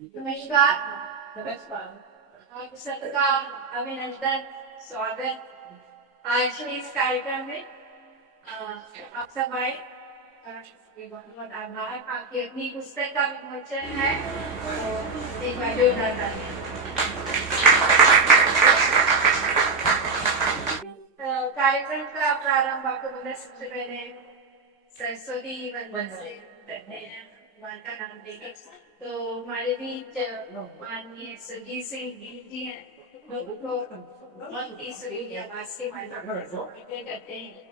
नमस्कार। नमस्कार। आप सबका अभिनंदन, स्वागत। आज के इस कार्यक्रम में आप सब आए, बहुत बहुत आभार। आपकी अपनी पुस्तक का विमोचन है, तो एक बार जोरदार तालियां। कार्यक्रम का प्रारंभ आपको पता है, सबसे पहले सरस्वती वंदन से करते हैं, भगवान का नाम लेकर। तो हमारे बीच माननीय सुरजीत सिंह गिल जी हैं, उनको बहुत ही सुरीली आवाज के माध्यम से परिचय करते हैं।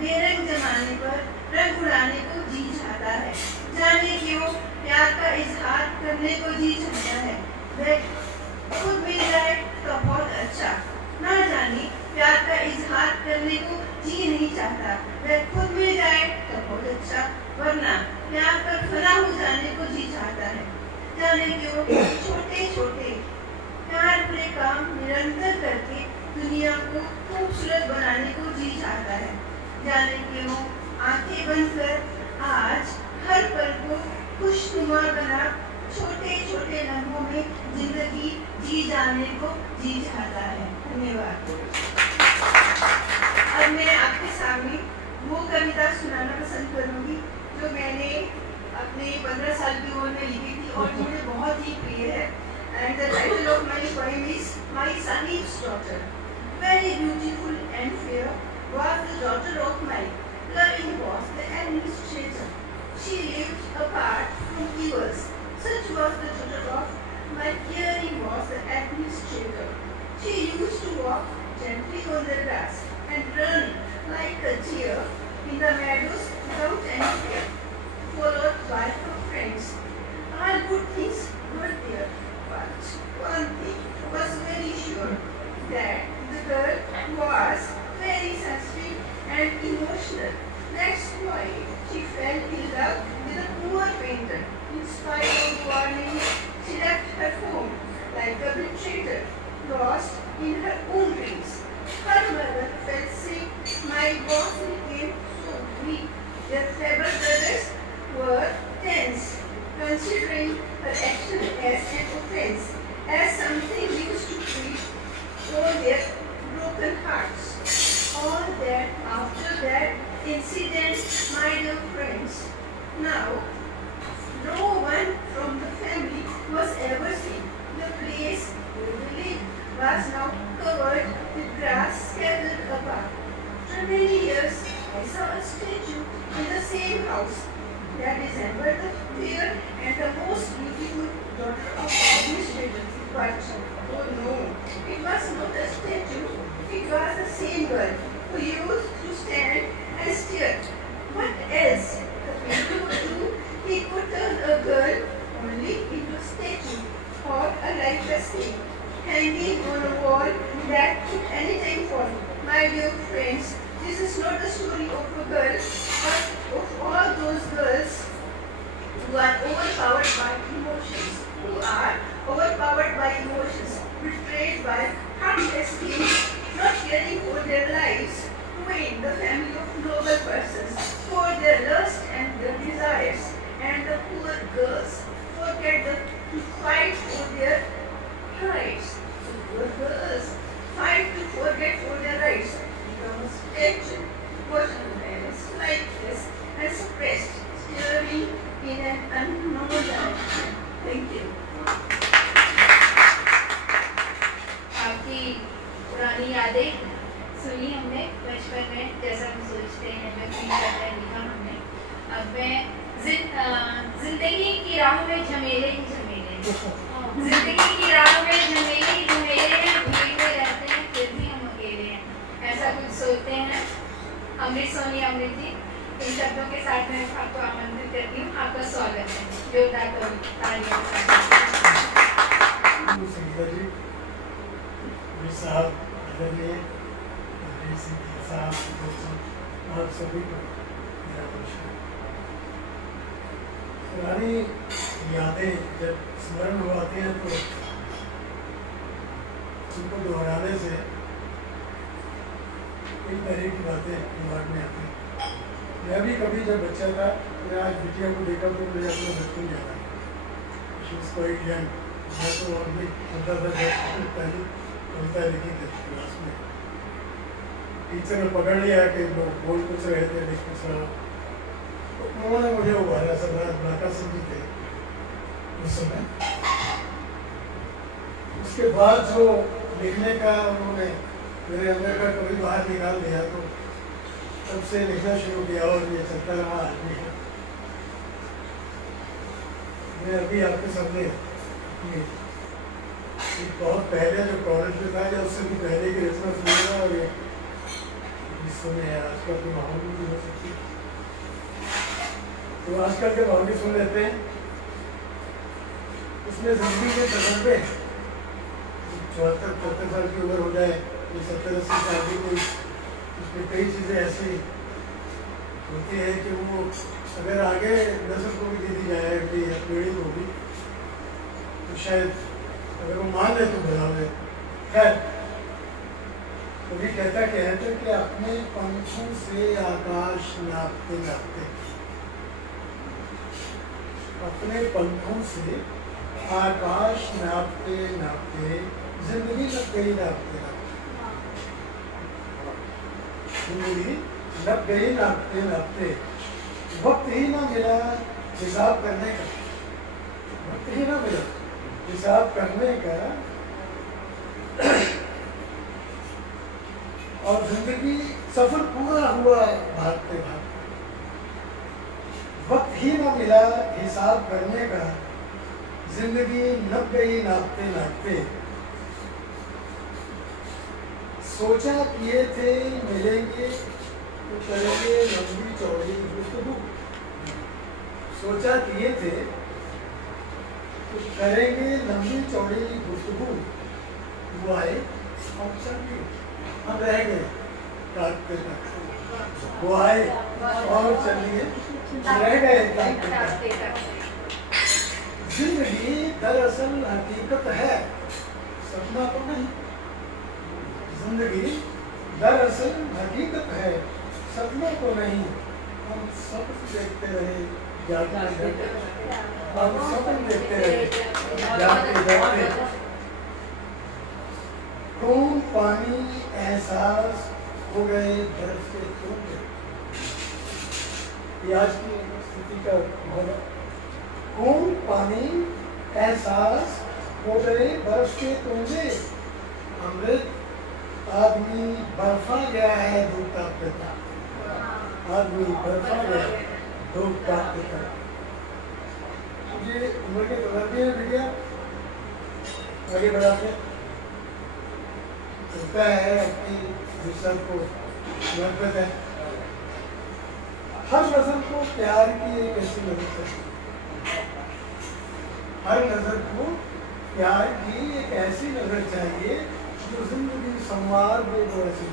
बेरंग जमाने पर रंग उड़ाने को जी चाहता है। जाने क्यों प्यार का इजहार करने को जी चाहता है। वह खुद मिल जाए तो बहुत अच्छा, ना जाने प्यार का इजहार करने को जी नहीं चाहता। वह खुद मिल जाए तो बहुत अच्छा, वरना प्यार पर फना हो जाने को जी चाहता है। जाने क्यों छोटे छोटे प्यार भरे काम निरंतर करके दुनिया को खूबसूरत बनाने को जी चाहता है। जाने क्यों आंखें बंद कर आज हर पल को खुशनुमा बना छोटे छोटे लम्हों में जिंदगी जी जाने को जी चाहता है। धन्यवाद। अब मैं आपके सामने वो कविता सुनाना पसंद करूंगी जो मैंने अपने 15 साल की उम्र में लिखी थी और मुझे बहुत ही प्रिय है। And the title of my poem is My Sunny's Daughter. Very beautiful and fair was the daughter of my loving boss, the administrator. She lived apart from evils. Such was the daughter of my caring boss, the administrator. She used to walk gently on the grass and run like a deer in the meadows without any fear, followed by her friends. All good things were there, but one thing was very sure, that the girl was very sensitive and emotional. That's why she fell in love with a poor painter. In spite of warning, she left her home like a betrayer, lost in her own dreams. Her mother fell sick, my boss became so weak. Their feeble brothers were tense, considering her action as an offense, as something used to treat all their broken hearts. All that after that incident, my dear friends, now no one from the family was ever seen. The place where we lived was now covered with grass scattered about. After many years, I saw a statue in the same house that resembled the fair and the most beautiful daughter of the administrator. But oh no, it was not a statue. It was the same girl who used to stand and stare. What else the painter could do? He could turn a girl only into a statue or a lifeless thing hanging on a wall that could anytime fall. My dear friends, this is not the story of a girl, but of all those girls who are overpowered by emotions, betrayed by heartless things, not caring for their lives, ruin the family of noble persons for their lust and their desires, and the poor girls forget to fight for their rights. The poor girls fight to forget for their rights, become statue, motionless, lifeless, and suppressed, staring in an unknown direction. Thank you. आपकी पुरानी यादें सुनी हमने बचपन में, जैसा हम सोचते हैं, जो फील करते हैं, लिखा हमने। अब मैं जिंदगी की राह में झमेले ही झमेले, जिंदगी की राह में झमेले ही झमेले हैं, भीड़ में रहते हैं फिर भी हम अकेले हैं, ऐसा कुछ सोचते हैं। अमृत सोनी अमृत जी, इन शब्दों के साथ मैं आपको आमंत्रित करती हूँ। आपका स्वागत है, जोरदार तालियों के साथ। साहब, आदरणीय साहब, आप सभी को मेरा नमस्कार। पुरानी यादें जब स्मरण हो आती हैं तो उनको दोहराने से कई तरह की बातें दिमाग में आती हैं। मैं भी कभी जब बच्चा था, मैं आज बिटिया को देखा तो मुझे अपना बचपन याद आया। She is quite young. मैं तो अभी 15 पहले कविता लिखी थी क्लास में। टीचर ने पकड़ लिया कि लोग बोल कुछ रहे थे, लिख कुछ रहा, तो उन्होंने मुझे उभारा। सरदार ब्लाका सिंह जी थे उस समय। उसके बाद जो लिखने का उन्होंने मेरे अंदर का कभी बाहर निकाल दिया, तो तब से लिखना शुरू किया और ये चलता रहा आज भी। मैं अभी आपके सामने बहुत पहले जो कॉलेज में था या उससे भी पहले की रचना सुनेगा, और ये समय है, आजकल के माहौल में भी हो सकती है। तो आजकल के माहौल भी सुन लेते हैं। उसमें जिंदगी के तजर्बे 74-75 साल की उम्र हो जाए, ये 70-80 साल की कोई, उसमें कई चीज़ें ऐसी होती है कि वो अगर आगे नस्ल को भी दे दी जाए, अगली पीढ़ी को भी, तो शायद अगर वो मान ले तो भला ले। खैर, तो भी कहता कि अपने पंखों से आकाश नापते नापते, अपने पंखों से आकाश नापते नापते जिंदगी लग गई नापते नापते, जिंदगी लग गई नापते नापते, वक्त ही ना मिला हिसाब करने का, वक्त ही ना मिला हिसाब करने का, और जिंदगी सफर पूरा हुआ भागते भागते, वक्त ही ना मिला हिसाब करने का, जिंदगी लग गई नापते नापते, सोचा किए थे मिलेंगे तो करेंगे लंबी चौड़ी गुफ्तगू, सोचा किए थे तो करेंगे लंबी चौड़ी गुफ्तगू, वो आए हम चल गए, हम रह गए काटते तक, वो आए और चलिए रह गए काटते तक। जिंदगी दरअसल हकीकत है, सपना तो नहीं, जिंदगी दरअसल हकीकत है, सपना तो नहीं, हम सपन देखते रहे जागते जागते, हम सपन देखते रहे जागते जागते, खून पानी एहसास हो गए बर्फ के टुकड़े, ये आज की स्थिति का माहौल है। खून पानी एहसास हो गए बर्फ के टुकड़े, अमृत आदमी बर्फा गया है धूप तापते ताप, आदमी बर्फा गया धूप तापते ताप। ये उम्र के तजर्बे में मीडिया आगे बढ़ाते होता है, अपनी रिसर्च को समर्पित है। हर नजर को प्यार की एक ऐसी नजर चाहिए, हर नजर को प्यार की एक ऐसी नजर चाहिए जो जिंदगी संवार दे, वो ऐसी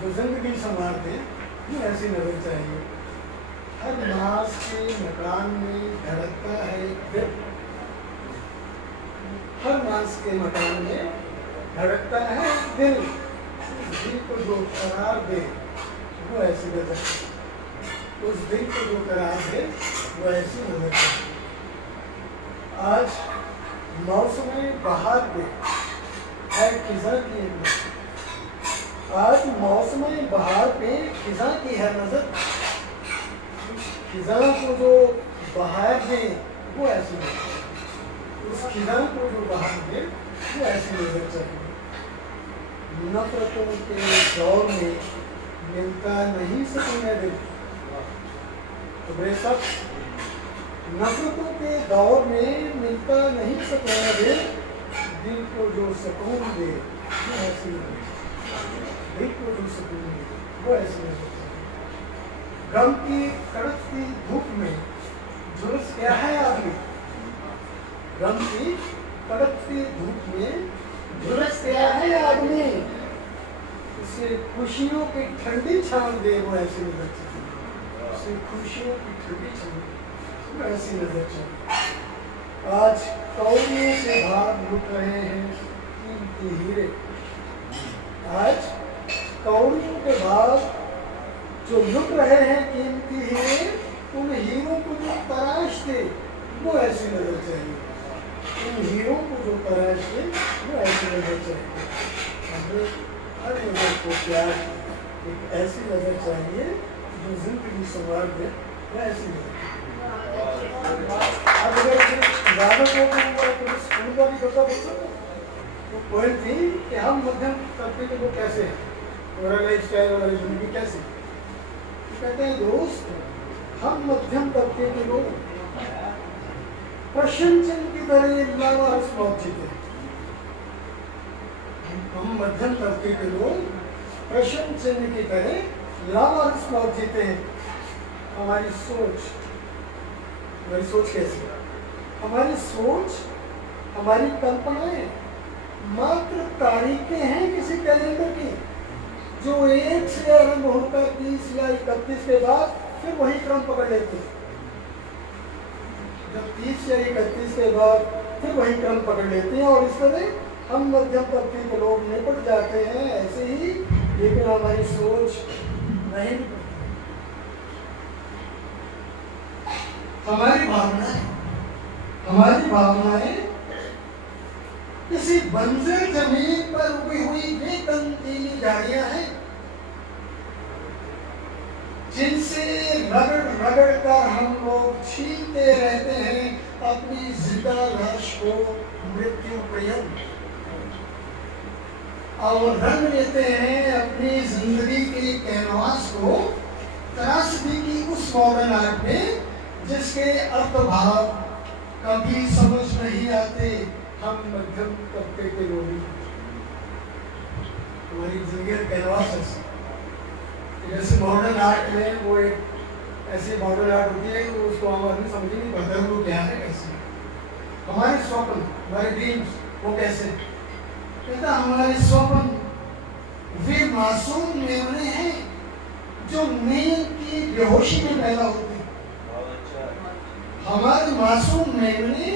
जो जिंदगी संवार दे, वो ऐसी नजर चाहिए। हर मास के मकान में धड़कता है दिल, हर मास के मकान में धड़कता है दिल, उस दिल को जो करार दे वो ऐसी नजर, उस दिल को जो करार दे वो ऐसी नजर। आज मौसम बहार में है खिजा की नजर, आज मौसम बहार पे खिजा की है नजर, खिजा को जो बहार दे वो ऐसी नजर, उस खिजा को जो बहार दे वो ऐसी नजर चाहिए। नफरतों के दौर में मिलता नहीं सुकून दिल, तो बेशक नफरतों के दौर में मिलता नहीं सुकून दिल, दिल को जो सुकून दे वो ऐसी नजर, दिल को जो सुकून दे वो ऐसी नजर। गम की कड़कती धूप में झुलस क्या है आदमी, गम की कड़कती धूप में झुलस क्या है आदमी, उसे खुशियों की ठंडी छांव दे वो ऐसी नजर चाहिए, उसे खुशियों की ठंडी छांव वो ऐसी नजर चाहिए। आज कौड़ियों से भाग लुट रहे हैं कीमती हीरे, आज कौड़ियों के भाग जो लुट रहे हैं कीमती हीरे, उन हीरों को जो तराशते वो ऐसी नजर चाहिए, उन हीरों को जो तराशते वो ऐसी नजर चाहिए। हमें हर नजर को प्यार एक ऐसी नजर चाहिए जो जिंदगी संवार दे, वो ऐसी नजर। अब अगर ज़्यादा तो स्कूल का भी बता बच्चों को, तो पॉइंट थी कि हम मध्यम तबके के लोग कैसे हैं, हमारा लाइफ स्टाइल हमारी जिंदगी कैसी, तो कहते हैं दोस्त हम मध्यम तबके के लोग प्रश्न चिन्ह की तरह लावारिस मौत जीते, हम मध्यम तबके के लोग प्रश्न चिन्ह की तरह लावारिस मौत जीते हैं। हमारी सोच कैसी है? हमारी सोच, हमारी कल्पनाएं मात्र तारीखें हैं किसी कैलेंडर की, जो 1 से आरंभ होकर 30 या 31 के बाद फिर वही क्रम पकड़ लेते हैं। जब 30 या 31 के बाद फिर वही क्रम पकड़ लेते हैं और इस तरह हम मध्यम तबके के लोग निपट जाते हैं ऐसे ही, लेकिन हमारी सोच नहीं निपटती। हमारी भावनाएं किसी बंजर जमीन पर उगी हुई वे कंटीली झाड़ियां हैं जिनसे रगड़ कर हम लोग छीलते रहते हैं अपनी जिंदा लाश को मृत्यु पर्यंत, और रंग लेते हैं अपनी जिंदगी के कैनवास को त्रासदी की उस मॉडर्न आर्ट में जिसके अर्थभाव कभी समझ नहीं आते हम मध्यम तबके के लोग। हमारी जिंदगी का कैनवास है, जैसे मॉडर्न आर्ट में वो एक ऐसी मॉडर्न आर्ट होती है कि उसको हम आदमी समझ ही नहीं पाता वो क्या है, कैसे। हमारे स्वप्न, हमारे ड्रीम्स वो कैसे, कहता हमारे स्वप्न वे मासूम मेमने हैं जो नींद की बेहोशी में पैदा होते हैं। हमारे मासूम मेमने,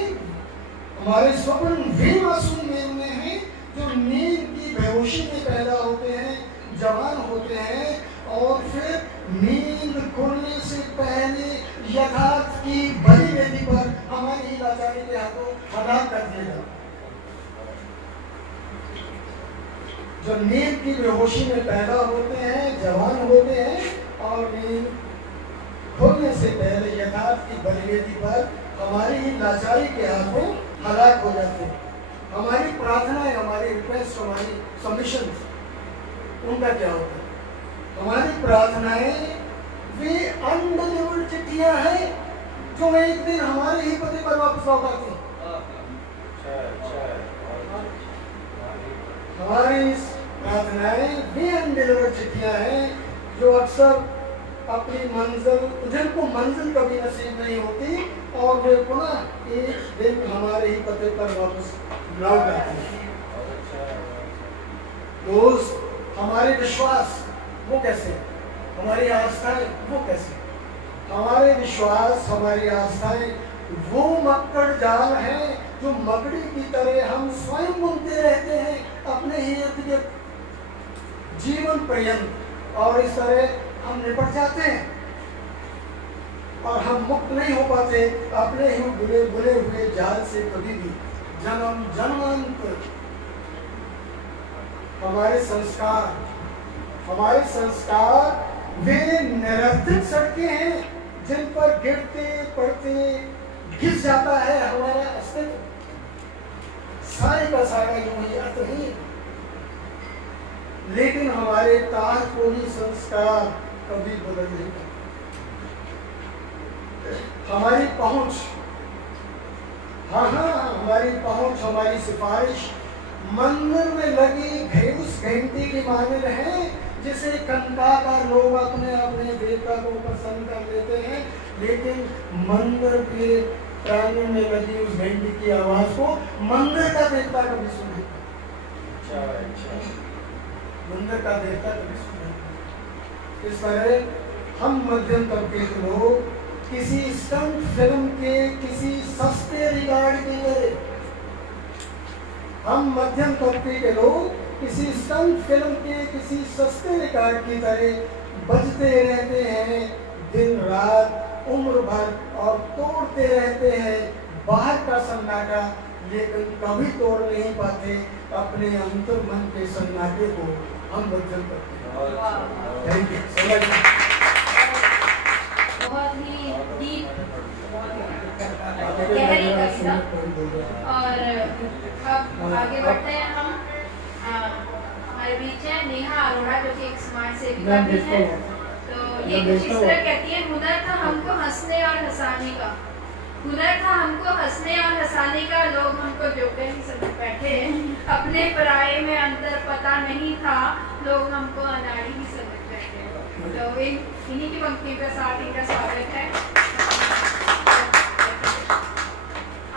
हमारे स्वप्न वे मासूम मेमने हैं जो नींद की बेहोशी में पैदा होते हैं, जवान होते हैं और फिर नींद खुलने से पहले यथार्थ की बड़ी वेदी पर हमारी ही लाचारी के हाथों हलाक कर दिया जाता। जो नींद की बेहोशी में पैदा होते हैं, जवान होते हैं और नींद खुलने से पहले यथार्थ की बड़ी वेदी पर हमारी ही लाचारी के हाथों हलाक हो जाते हैं। हमारी प्रार्थनाएं, हमारी रिक्वेस्ट, हमारी सबमिशन, उनका क्या होता है? हमारी प्रार्थनाएं वे अनडिलीवर्ड चिट्ठियां हैं जो एक दिन हमारे ही पते पर वापस लौट आती हैं। हमारी प्रार्थनाएं वे अनडिलीवर्ड चिट्ठियां हैं जो अक्सर अपनी मंजिल, जिनको मंजिल कभी नसीब नहीं होती और वे पुनः एक दिन हमारे ही पते पर वापस लौट आते हैं। दोस्त, हमारे विश्वास वो कैसे, हमारी आस्थाएं वो कैसे? हमारे विश्वास, हमारी आस्थाएं वो मक्कड़ जाल है जो मकड़ी की तरह हम स्वयं बुनते रहते हैं अपने ही इर्द गिर्द जीवन पर्यंत, और इस तरह हम निपट जाते हैं और हम मुक्त नहीं हो पाते अपने ही बुने हुए जाल से कभी भी जन्म जन्मांतर। हमारे संस्कार वे निरर्थक सड़कें हैं जिन पर गिरते पड़ते घिस जाता है हमारा अस्तित्व, सारे का सारा यूं ही अर्थहीन। लेकिन हमारे तारकोनी संस्कार कभी बदल नहीं पाते। हमारी पहुंच, हमारी पहुंच, हमारी सिफारिश मंदिर में लगी उस घंटी की मानद है जिसे कंकाकार लोग अपने अपने देवता को प्रसन्न कर लेते हैं, लेकिन मंदिर के प्रांगण में लगी उस घंटी की आवाज को मंदिर का देवता कभी सुने। मंदिर का देवता कभी सुने। इस तरह हम मध्यम तबके के लोग किसी स्टंट फिल्म के किसी सस्ते रिकॉर्ड के लिए, हम मध्यम तबके के लोग किसी स्टंट फिल्म के किसी सस्ते रिकॉर्ड की तरह बजते रहते हैं दिन रात उम्र भर और तोड़ते रहते हैं बाहर का सन्नाटा, लेकिन कभी तोड़ नहीं पाते अपने अंतर मन के सन्नाटे को। हम मध्यम तबके। Thank you so much. बहुत ही डीप, गहरी कविता। और अब आगे बढ़ते हैं हम। हमारे बीच है नेहा अरोड़ा जो कि एक समाज सेविका भी है। तो ये कुछ इस तरह कहती है, हुनर था हमको हंसने और हंसाने का, हुनर था हमको हंसने और हंसाने का, लोग हमको जो कहीं सब बैठे अपने पराये में अंतर पता नहीं था, लोग हमको अनाड़ी ही समझ रहे हैं। तो इन्हीं की पंक्ति के साथ इनका स्वागत है।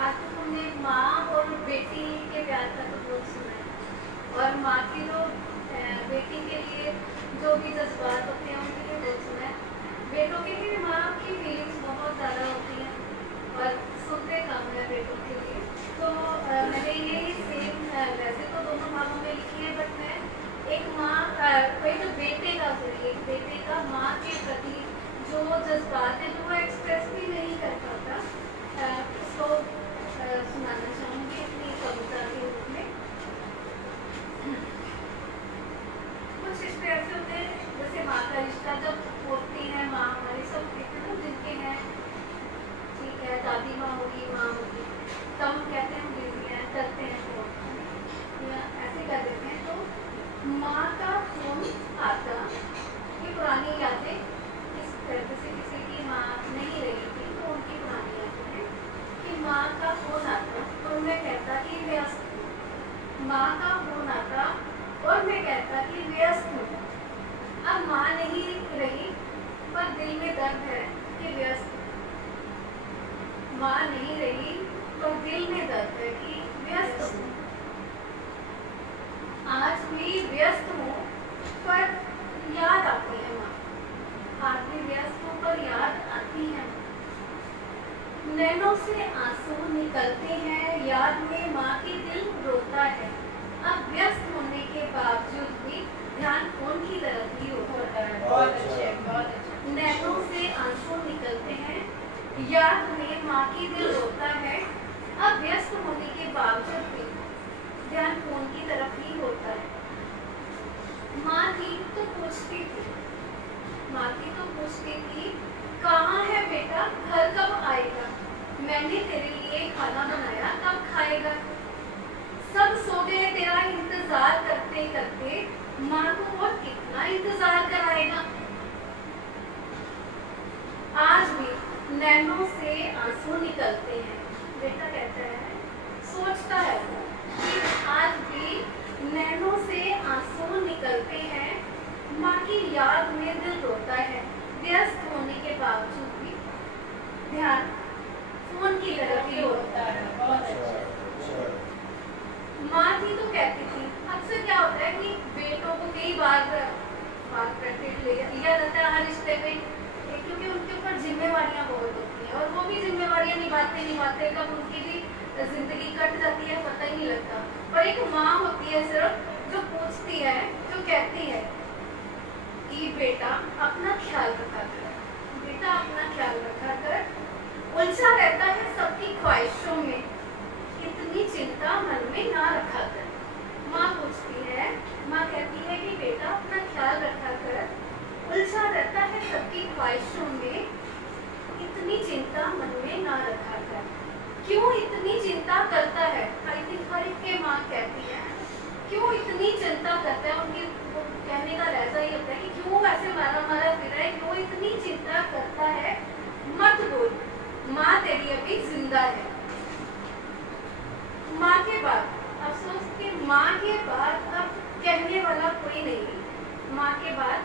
आज तो तुमने माँ और बेटी के प्यार का तो बहुत सुना है, और माँ की जो बेटी के लिए जो भी जज्बात होते हैं उनके लिए बहुत सुना है। बेटों के लिए माँ की फीलिंग्स बहुत ज़्यादा होती हैं और सुनते कम है बेटों के लिए। तो मैंने ये सेम वैसे तो दोनों भागों में लिखी है, बट मैं एक माँ कोई तो बेटे का माँ के प्रति जो जज्बात है जो वो एक्सप्रेस भी नहीं कर पाता, उसको सुनाना चाहूँगी अपनी कविता के रूप में। कुछ रिश्ते ऐसे होते हैं जैसे माँ का रिश्ता जब होती है, माँ हमारी सब कहते हैं जिनके हैं, ठीक है, दादी माँ होगी, माँ होगी, तब हम कहते हैं बिजी हैं, करते हैं फोन या ऐसे कर देते हैं। तो माँ का फोन आता, ये पुरानी यादें, इस तरह से किसी की माँ नहीं रही थी तो उनकी पुरानी यादें हैं कि माँ का फोन आता और मैं कहता कि व्यस्त हूँ, माँ का फोन आता और मैं कहता कि व्यस्त हूँ। अब माँ नहीं रही पर दिल में दर्द है कि व्यस्त हूँ। माँ नहीं रही पर दिल में दर्द है कि व्यस्त हूँ। आज भी व्यस्त हूँ पर याद आती है माँ, आज भी व्यस्त हूँ पर याद आती है माँ। नैनों से आंसू निकलते हैं, याद में माँ की दिल रोता है। अब व्यस्त होने के बावजूद भी ध्यान फोन की तरफ ही होता है। बहुत अच्छे, बहुत अच्छे। नैनों से आंसू निकलते हैं, याद में माँ की दिल रोता है। अब व्यस्त होने के बावजूद भी ध्यान फोन की तरफ ही होता है। माँ थी तो पूछती थी, माँ थी तो पूछती थी, कहाँ है बेटा, घर कब आएगा, मैंने तेरे लिए खाना बनाया कब खाएगा। सब सो गए तेरा इंतजार करते करते, माँ को और कितना इंतजार कराएगा। आज भी नैनों से आंसू निकलते हैं, बेटा कहता है, सोचता है वो कि आज भी नैनों से आंसू निकलते हैं, माँ की याद में दिल रोता है। व्यस्त होने के बावजूद भी ध्यान फोन की तरफ ही होता है। बहुत अच्छे। माँ थी तो कहती थी, अक्सर क्या होता है कि बेटों को कई बार बात करते लिया जाता है हर रिश्ते में, क्योंकि उनके ऊपर जिम्मेवारियां बहुत होती हैं और वो भी जिम्मेवारियां निभाते कब उनकी भी जिंदगी कट जाती है पता ही नहीं लगता। पर एक माँ होती है सिर्फ जो पूछती है, जो कहती है कि बेटा अपना ख्याल रखा कर, बेटा अपना ख्याल रखा कर, उलझा रहता है सबकी ख्वाहिशों में, इतनी चिंता मन में ना रखा कर। माँ पूछती है, माँ कहती है कि बेटा अपना ख्याल रखा कर, उलझा रहता है सबकी ख्वाहिशों में, इतनी चिंता मन में ना रखा कर। क्यों इतनी चिंता करता है, आई थिंक हर एक के माँ कहती है, क्यों इतनी चिंता करता है। उनकी कहने का लहजा ये होता है कि क्यों ऐसे मारा मारा फिर रहा है, क्यों इतनी चिंता करता है, मत बोल, माँ तेरी अभी जिंदा है। माँ के बाद अफसोस कि माँ के बाद अब कहने वाला कोई नहीं, माँ के बाद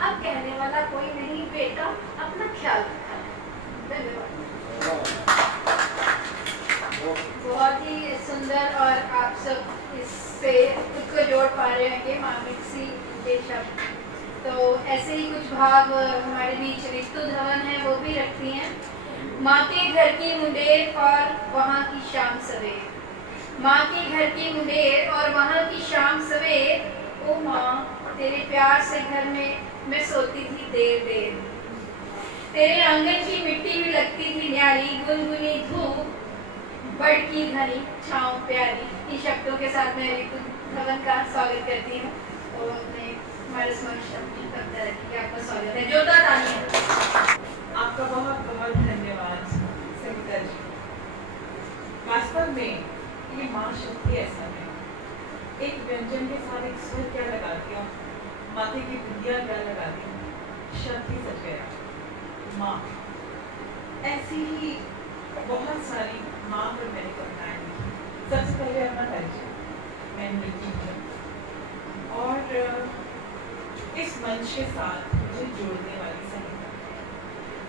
अब कहने वाला कोई नहीं, बेटा अपना ख्याल रखा है। धन्यवाद। बहुत ही सुंदर, और आप सब इससे खुद को जोड़ पा रहे हैं कि मामिक सी के शब्द। तो ऐसे ही कुछ भाव हमारे बीच ऋतु धवन है वो भी रखती हैं। माँ के घर की मुंडेर और वहाँ की शाम सवेर, माँ के घर की मुंडेर और वहाँ की शाम सवेर, ओ माँ तेरे प्यार से घर में मैं सोती थी देर देर। तेरे आंगन की मिट्टी में लगती थी न्यारी, गुनगुनी धूप बड़ की घनी छाँव प्यारी। इन शब्दों के साथ मैं ऋतु धवन का स्वागत करती हूँ। तो अपने हमारे समक्ष अपनी कविता रखी, आपका स्वागत है। जोरदार तालियां। आपका बहुत बहुत धन्यवाद सविता जी। वास्तव में ये माँ शक्ति ऐसा है, एक व्यंजन के साथ एक स्वर क्या लगा दिया, माथे की बिंदिया क्या लगा दी, शब्द ही सच गया। माँ, ऐसी ही बहुत सारी माँ पर मैंने कविताएं लिखी। सबसे पहले अपना परिचय, मैं मृत्यु हूँ। और इस मंच के साथ मुझे जोड़ने वाली संगीता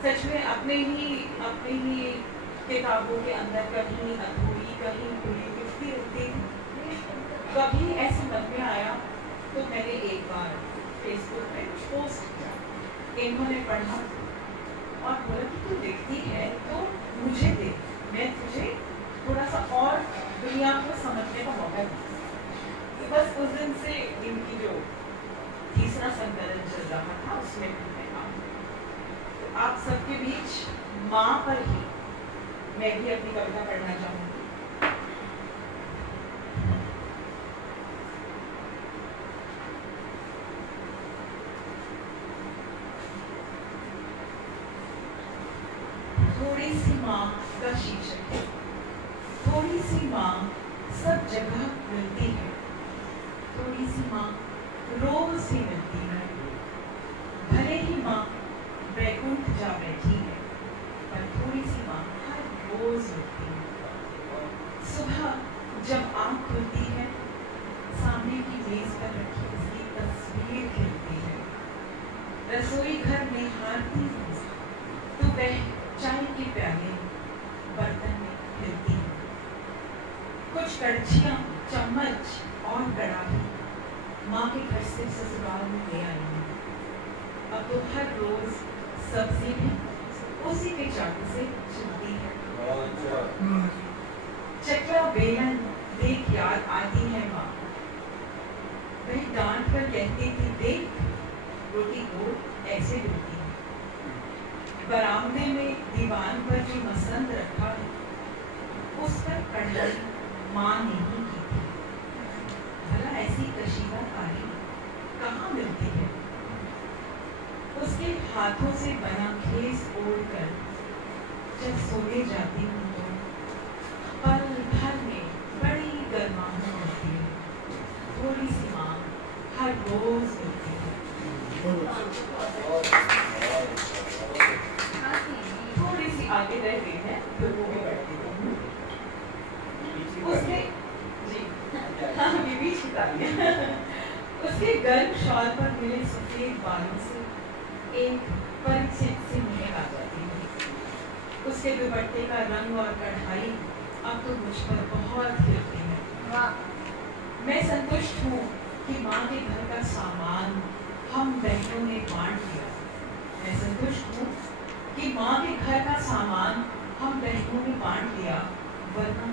सच में अपने ही किताबों के अंदर कहीं अधूरी कहीं पूरी लिखती रहती थी। कभी ऐसे मन में आया तो मैंने एक बार फेसबुक पे पोस्ट किया, इन्होंने पढ़ा और बोला कि तू लिखती है तो मुझे दे, मैं तुझे थोड़ा सा और दुनिया को समझने का मौका दूँ। तो बस उस दिन से इनकी जो तीसरा संकलन चल रहा था उसमें मैं काम तो आप सबके बीच माँ पर ही मैं भी अपनी कविता पढ़ना चाहूँगी। थोड़ी सी माँ का शीर्षक है। थोड़ी सी माँ सब जगह मिलती है, थोड़ी सी माँ रोज ही मिलती है। भले ही माँ वैकुंठ जा बैठी है, पर थोड़ी सी माँ हर रोज मिलती है। सुबह जब आँख खुलती है, सामने की मेज पर रखी उसकी तस्वीर खिलती है। रसोई घर में हारती हूँ तो वह चाय के प्याले बर्तन में हिलती है। कुछ कड़छियाँ, चम्मच और कड़ाही माँ के घर से ससुराल में ले आई हूँ। अब तो हर रोज सब्जी भी उसी के चाकू से चुनती है। चकला बेलन देख याद आती है माँ, वह डांट कर कहती थी देख रोटी गोल ऐसे डूबती है। बरामदे में दीवान पर जो मसंद रखा है उस पर कढ़ाई माँ ने ही की थी। भला ऐसी कशीदा कारी कहाँ मिलती है। उसके हाथों से बना खेस ओढ़कर जब सोने जाती हूँ तो पल भर में बड़ी गर्माहट होती है। थोड़ी सी माँ हर रोज मिलती है। थोड़ी सी आगे रह गई है तो वो भी बढ़ती है। उसके जी हाँ बीबी छिताली उसके गर्म शॉल पर मिले सफेद बालों से एक परिचित सी महक आ जाती है। उसके दुपट्टे का रंग और कढ़ाई अब तो मुझ पर बहुत खिलती है। मैं संतुष्ट हूँ कि माँ के घर का सामान हम बहनों ने बांट दिया। मैं संतुष्ट हूँ कि माँ के घर का सामान हम बहनों ने बांट दिया, वरना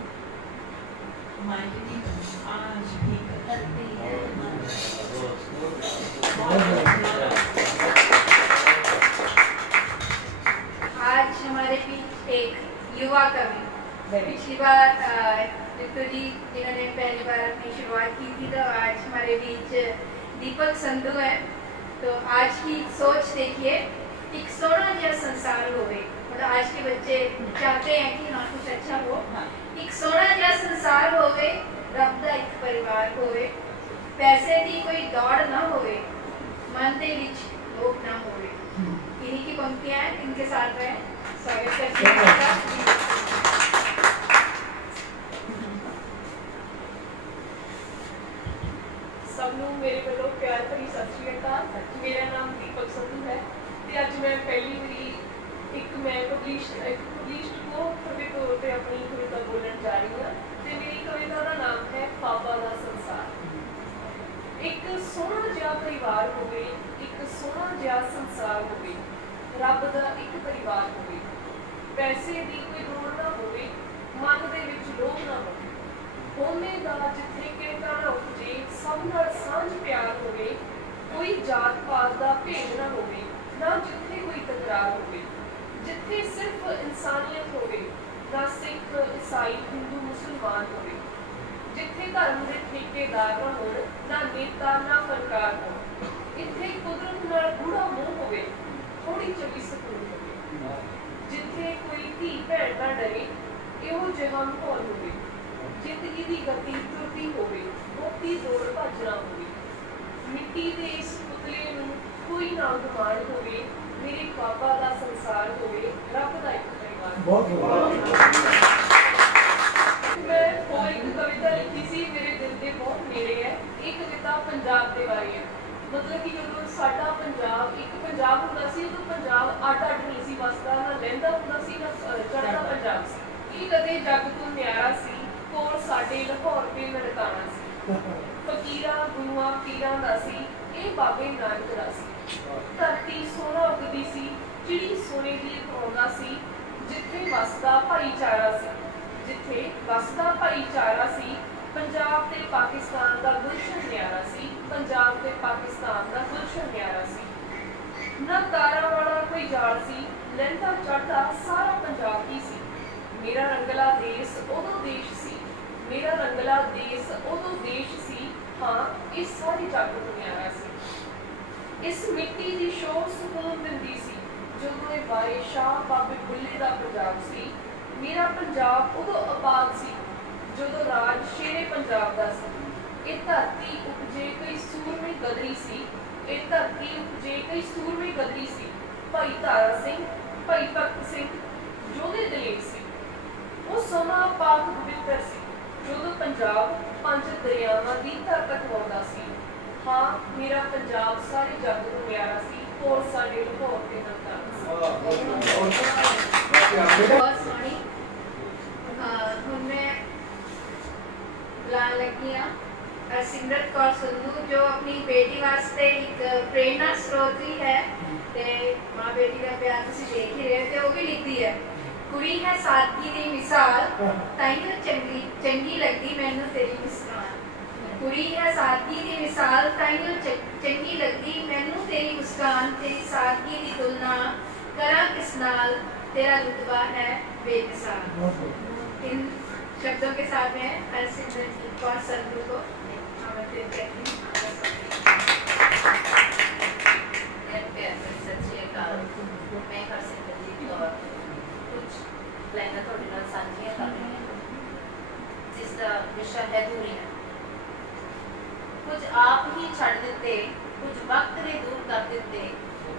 मायके की कमी आज भी करती है। आज हमारे बीच एक युवा कवि, पिछली बार ऋतु जी जिन्होंने पहली बार अपनी शुरुआत की थी, तो आज हमारे बीच दीपक संधू है। तो आज की सोच देखिए, एक सोना जैसा संसार हो गई। मतलब आज के बच्चे चाहते हैं कि हाँ कुछ अच्छा हो। एक सोना जैसा संसार हो गए, रब दा एक परिवार होवे, पैसे की कोई दौड़ ना होवे, मन दे विच लोभ ना होवे। इन्हीं की पंक्तियां हैं, इनके साथ में स्वागत करते हैं। सबनों मेरे वालों प्यार भरी सत श्री अकाल। मेरा नाम दीपक संधू है ਤੇ ਅੱਜ मैं पहली बारी एक मैं पब्लिश्ड को कवि तौर पर अपनी कविता बोलने जा रही हूँ। ਤੇ मेरी कविता का नाम है ख्वाबां दा संसार। एक सोहना जिहा परिवार होवे, एक सोहना जिहा संसार होवे, रब दा एक परिवार होवे, पैसे दी कोई दौड़ ना होवे, मन दे विच लोभ ना होवे, होने दा जिथे किरता ना उपजे, सब नाल सांझ प्यार होवे, कोई जात पात दा भेद ना होवे, ना जिथे कोई तकरार होवे, जिथे सिर्फ इंसानियत होवे, ना सिख ईसाई हिंदू मुसलमान होवे, जिथे धर्म दे ठेकेदार ना होण, ना नेता ना फनकार होण, इत्थे कुदरत नाल गूढ़ा मोह होवे, थोड़ी चंगी सकून होवे, जिथे कोई धी भैण ना डरे, इहो जिहा माहौल होवे, जिंदगी की गति तुरती होवे, मुक्ति दौड़ भज ना होवे, मिट्टी दे इस पुतले नूं कोई ना गुमान होवे, मेरे ख्वाबां दा संसार होवे, रब दा एक परिवार। मैं और एक कविता लिखी सी, मेरे दिल के बहुत नेड़े है। ये कविता पंजाब के ਮਤਲਬ ਕਿ ਜਦੋਂ ਸਾਡਾ ਪੰਜਾਬ ਇੱਕ ਪੰਜਾਬ ਹੁੰਦਾ ਸੀ ਉਦੋਂ ਪੰਜਾਬ ਅੱਡ ਨਹੀਂ ਸੀ ਵਸਦਾ, ਨਾ ਲਹਿੰਦਾ ਹੁੰਦਾ ਸੀ ਨਾ ਚੜ੍ਹਦਾ ਪੰਜਾਬ ਸੀ। ਇਹ ਕਦੇ ਜੱਗ ਤੋਂ ਨਿਆਰਾ ਸੀ, ਕੋਲ ਸਾਡੇ ਲਾਹੌਰ ਤੇ ਨਨਕਾਣਾ ਸੀ। ਫਕੀਰਾਂ ਗੁਰੂਆਂ ਪੀਰਾਂ ਦਾ ਸੀ, ਇਹ ਬਾਬੇ ਨਾਨਕ ਦਾ ਸੀ। ਧਰਤੀ ਸੋਨਾ ਉਗਦੀ ਸੀ, ਚਿੜੀ ਸੋਨੇ ਦੀ ਉਗਾਉਂਦਾ ਸੀ। ਜਿੱਥੇ ਵਸਦਾ ਭਾਈਚਾਰਾ ਸੀ, ਜਿੱਥੇ ਵਸਦਾ ਭਾਈਚਾਰਾ ਸੀ, ਪੰਜਾਬ ਤੇ ਪਾਕਿਸਤਾਨ ਦਾ ਗੁਲਸ਼ਨ ਨਿਆਰਾ ਸੀ। ਪੰਜਾਬ ਤੇ ਪਾਕਿਸਤਾਨ ਦਾ ਗੁਲਸ਼ਨ ਨਿਆਰਾ ਸੀ। ਨਾ ਤਾਰਾਂ ਵਾਲਾ ਕੋਈ ਜਾਲ ਸੀ, ਲਹਿੰਦਾ ਚੜ੍ਹਦਾ ਸਾਰਾ ਪੰਜਾਬ ਹੀ ਸੀ। ਮੇਰਾ ਰੰਗਲਾ ਦੇਸ਼ ਉਦੋਂ ਦੇਸ਼ ਸੀ, ਮੇਰਾ ਰੰਗਲਾ ਦੇਸ਼ ਉਦੋਂ ਦੇਸ਼ ਸੀ। ਹਾਂ, ਇਹ ਸਾਰੀ ਜੱਗ ਤੋਂ ਨਿਆਰਾ ਸੀ। ਇਸ ਮਿੱਟੀ ਦੀ ਸ਼ੋਰ ਸਕੂਨ ਦਿੰਦੀ ਸੀ ਜਦੋਂ ਇਹ ਵਾਰੇ ਸ਼ਾਹ ਬਾਬੇ ਬੁੱਲੇ ਦਾ ਪੰਜਾਬ ਸੀ। ਮੇਰਾ ਪੰਜਾਬ ਉਦੋਂ ਆਬਾਦ ਸੀ ਜਦੋਂ ਰਾਜ ਸ਼ੇਰੇ ਪੰਜਾਬ ਦਾ ਸੀ। ਇਹ ਧਰਤੀ ਉਪਜੇ ਕਈ ਸੂਰਮੇ ਗਦਰੀ ਸੀ, ਇਹ ਧਰਤੀ ਉਪਜੇ ਕਈ ਸੂਰਮੇ ਗਦਰੀ ਸੀ। ਭਾਈ ਤਾਰਾ ਸਿੰਘ, ਭਾਈ ਭਗਤ ਸਿੰਘ ਯੋਧੇ ਦਲੇਰ ਸੀ। ਉਹ ਸਮਾਂ ਪਾਕ ਪਵਿੱਤਰ ਸੀ ਜਦੋਂ ਪੰਜਾਬ 5 ਦਰਿਆਵਾਂ ਦੀ ਧਰ ਤਕਵਾਉਂਦਾ ਸੀ। ਹਾਂ, ਮੇਰਾ ਪੰਜਾਬ ਸਾਰੇ ਜੱਗ ਨੂੰ ਪਿਆਰਾ ਸੀ, ਹੋਰ ਸਾਡੇ ਲਾਹੌਰ ਤੇ ਨਨਕਾਣਾ ਸੀ। ਬਹੁਤ ਸੋਹਣੀ। ਹੁਣ ਮੈਂ बुलाने लगी हाँ सिमरत कौर संधू जो अपनी बेटी वास्ते एक प्रेरणा स्रोत भी है ते माँ बेटी का प्यार तुसीं देख ही रहे हो ते वो भी लिखती है कुड़ी है सादगी दी मिसाल ताइयों चंगी चंगी लगदी मैनू तेरी मुस्कान। कुड़ी है सादगी दी मिसाल ताइयों चंगी लगदी मैनू तेरी मुस्कान। तेरी सादगी दी तुलना करा किस नाल तेरा रुतबा है बेमिसाल। इन शब्दों के साथ मैं हरसिमरत कौर संधू को आमंत्रित करती हूँ। मैं हरसिमरत कौर कुछ लाइनां तुहाडे नाल साझीआं कर रही हूँ जिसका विषय है दूरियां। कुछ आप ही छड़ दिते कुछ वक्त ने दूर कर दिते,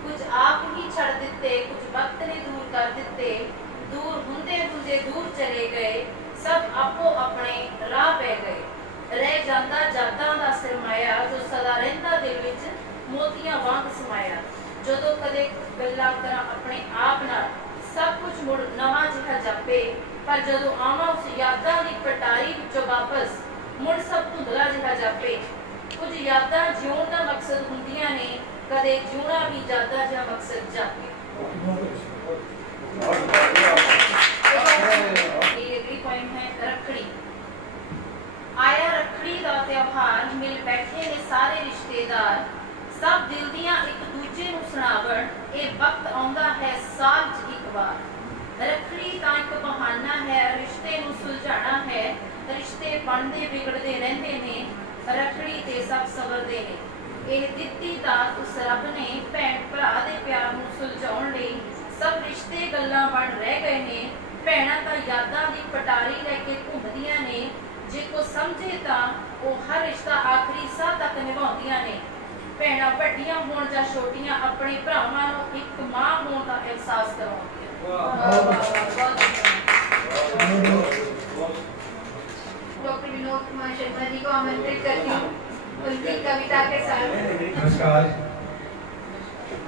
कुछ आप ही छड़ दिते कुछ वक्त ने दूर कर दिते। दूर हुंदे हुंदे दूर चले गए सब आपो अपने राह पै गए। रह जांदा जातां दा सरमाया जो सदा रहिंदा दिल विच मोतियां वांग समाया। जदों कदे गल्लां करां अपने आप नाल सब कुछ मुड़ नवां जिहा जापे, पर जदों आवां उस यादां दी पटारी विचों वापस मुड़ सब धुंधला जिहा जापे। कुछ यादां जिउण दा मकसद हुंदियां ने, कदे जिउणा भी यादां जिहा मकसद जापे। अगली पॉइंट है रखड़ी। आया रखड़ी दा त्योहार मिल बैठे ने सारे रिश्तेदार, सब दिल दियां एक दूजे नूं सुणावण ये वक्त आउंदा है साल च एक बार। रखड़ी तां एक बहाना है रिश्ते नूं सुलझाना है, रिश्ते बनदे बिगड़दे रहिंदे ने रखड़ी ते सब सवरदे ने। ਇਹ ਦਿੱਤੀ ਦਾਤ ਉਸ ਰੱਬ ਨੇ ਭੈਣ ਭਰਾ ਦੇ ਪਿਆਰ ਨੂੰ ਸੁਲਝਾਉਣ ਲਈ। सब रिश्ते गल्लां बन रह गए ने, भैणां तां यादां दी पटारी लैके घुमदियां ने। जे को समझे तां ओह हर रिश्ता आखरी साह तक निभाउंदियां ने। भैणां वड्डियां होण जां छोटियां अपने भरावां नूं एक मां होण दा एहसास करवाउंदियां। डॉक्टर विनोद कुमार शर्मा जी को आमंत्रित करती हूँ उनकी कविता के साथ। नमस्कार।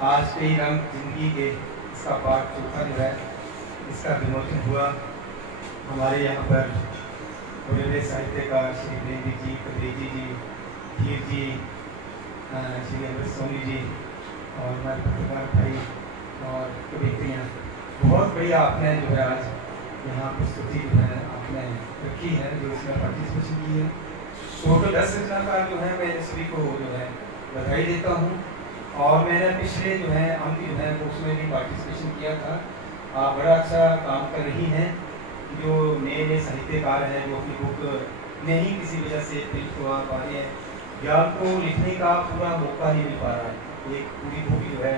आज कई रंग जिंदगी के इसका पाठ चौथा जो है इसका विमोचन हुआ। हमारे यहाँ पर बड़े साहित्यकार श्री प्रेमजी जी, कबीर जी, धीर जी, श्री अमृत सोनी जी और हमारे पत्रकार भाई और कवित्रियाँ बहुत बढ़िया आपने जो है आज यहाँ प्रस्तुति जो है आपने रखी है, जो इसमें पार्टिसिपेशन की है। टोटल 10 रचनाकार जो है मैं सभी को जो है बधाई देता हूँ। और मैंने पिछले जो है अंक जो है उसमें भी पार्टिसिपेशन किया था। आप बड़ा अच्छा काम कर रही हैं। जो नए नए साहित्यकार हैं जो अपनी बुक नहीं किसी वजह से प्रिंट करवा पा रहे हैं या उनको लिखने का पूरा मौका नहीं मिल पा रहा है। एक पूरी बुक जो है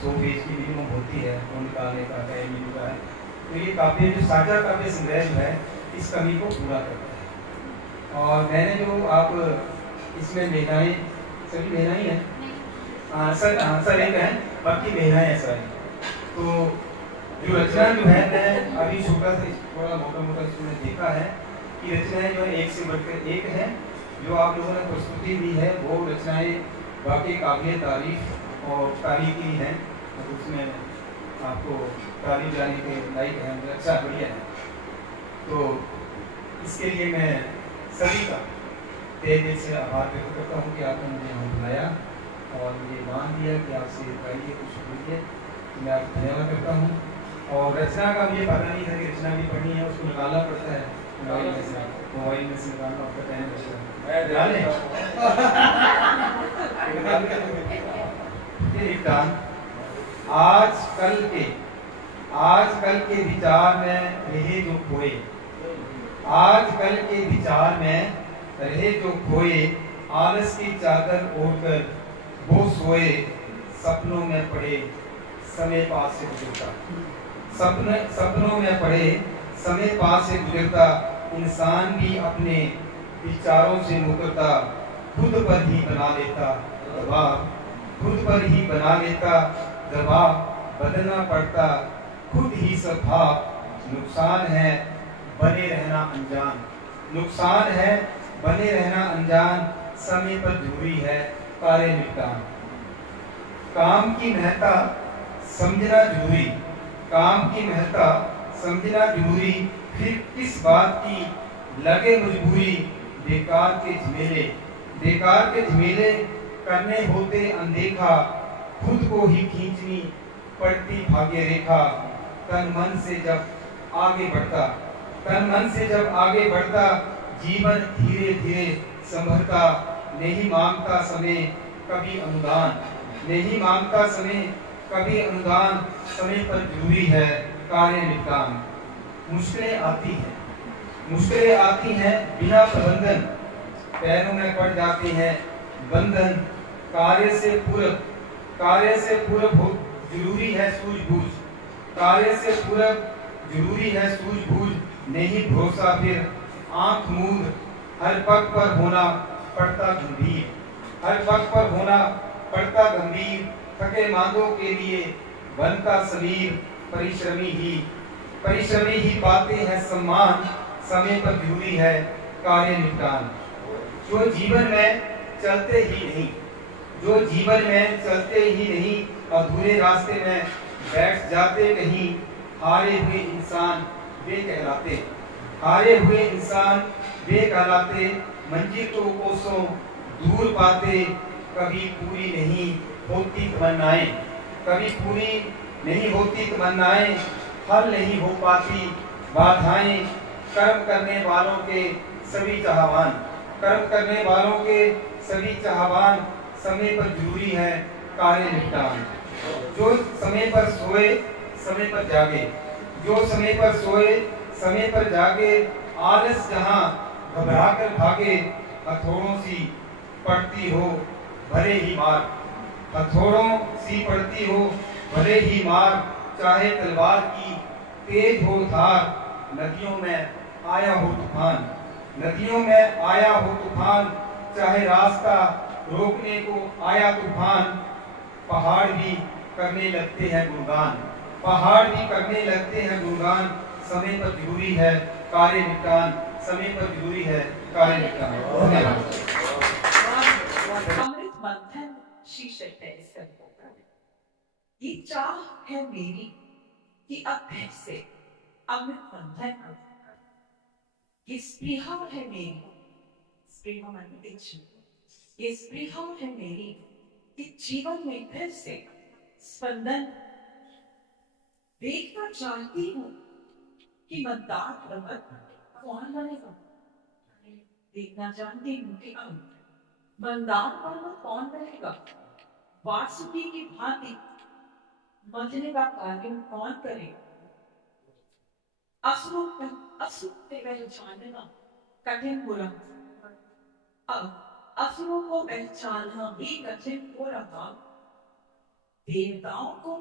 100 पेज की मिनिमम होती है वो निकालने का टाइम मिल रहा है। तो ये काव्य जो साझा काव्य संग्रह जो है इस कमी को पूरा करता है। और मैंने जो आप इसमें महिलाएँ सभी महिलाएँ हैं सर एक है, बाकी महिलाएँ हैं सारी। तो जो रचना जो है मैं अभी छोटा सा थोड़ा मोटा इसमें देखा है कि रचनाएँ जो है एक से बढ़कर एक है। जो आप लोगों ने प्रस्तुति दी है वो रचनाएँ वाकई काबिल तारीफ और तारीफी हैं, और उसमें आपको तारीफ जाने के लायक है, मुझे अच्छा बढ़िया है। तो इसके लिए मैं सभी का तहे दिल से आभार व्यक्त करता हूँ कि आपने मुझे यहाँ बुलाया और मुझे मान दिया कि आपसे गाइए कुछ बोलिए। मैं आपको धन्यवाद करता हूँ। और रचना का मुझे पता नहीं था कि रचना भी पढ़नी है, उसको निकालना पड़ता है मोबाइल में से निकालना पड़ता है। आजकल के विचार में रहे जो खोए, आजकल के विचार में रहे जो खोए, आलस की चादर ओढ़कर वो सोए, सपनों में पड़े समय पास से गुजरता, सपनों में पड़े समय पास से गुजरता, इंसान भी अपने विचारों से मुकरता, खुद पर ही बना लेता दबाव, खुद पर ही बना लेता दबाव, बदलना पड़ता खुद ही स्वभाव। नुकसान है बने रहना अनजान, नुकसान है बने रहना अनजान, समय पर जरूरी है कार्य निपटान। काम की महत्ता समझना जरूरी, काम की महत्ता समझना जरूरी, फिर किस बात की लगे मजबूरी, बेकार के झमेले करने होते अनदेखा, खुद को ही खींचनी पड़ती भाग्य रेखा। तन मन से जब आगे बढ़ता, जीवन धीरे धीरे संभलता, नहीं मांगता समय कभी अनुदान, नहीं मांगता समय कभी अनुदान, समय पर जरूरी है कार्य निपटान। मुश्किलें आती हैं बिना प्रबंधन, पैरों में पड़ जाते हैं बंधन, कार्य से पूरब हो जरूरी है सूझबूझ, कार्य से पूरब जरूरी है सूझबूझ, नहीं भरोसा फिर आंख मूंद, हर पग पर होना पड़ता गंभीर, हर पग पर होना पड़ता गंभीर, थके मांदों के लिए बनता समीर, परिश्रमी ही पाते हैं सम्मान, समय पर जरूरी है कार्य निपटान। जो जीवन में चलते ही नहीं अधूरे रास्ते में बैठ जाते कहीं, हारे हुए इंसान वे कहलाते, मंजिल को कोसों दूर पाते, कभी पूरी नहीं होती तमन्नाएं, हल नहीं हो पाती बाधाएं, कर्म करने वालों के सभी चाहवान, समय पर जरूरी है कार्य निपटान। जो समय पर सोए समय पर जागे, जो समय पर सोए समय पर जागे, आलस जहां घबरा कर भागे, हथौड़ों सी पड़ती हो भले ही मार, हथौड़ों सी पड़ती हो भले ही मार, चाहे तलवार की तेज हो धार, नदियों में आया हो तूफान, चाहे रास्ता रोकने को आया तूफान, पहाड़ भी करने लगते हैं गुणगान, समय पर जरूरी है कार्य निपटान, समय पर जरूरी है कार्य निपटान। अमृत मंथन शीर्षक है इसका। ये चाह है मेरी कि अब फिर से अमृत मंथन करूं, ये स्पृहा है मेरी, स्पृहा माने इच्छा, ये स्पृहा है मेरी कि जीवन में फिर से स्पंदन। देखना चाहती हूँ कि मतदार प्रबंध कौन बनेगा, देखना चाहती हूँ कि अब मतदार प्रबंध कौन बनेगा, वासुकी की भांति मजने का कार्य कौन करेगा। असुर पे पहचानना कठिन हो रहा, अब असुरों को पहचानना भी कठिन हो रहा, देवताओं को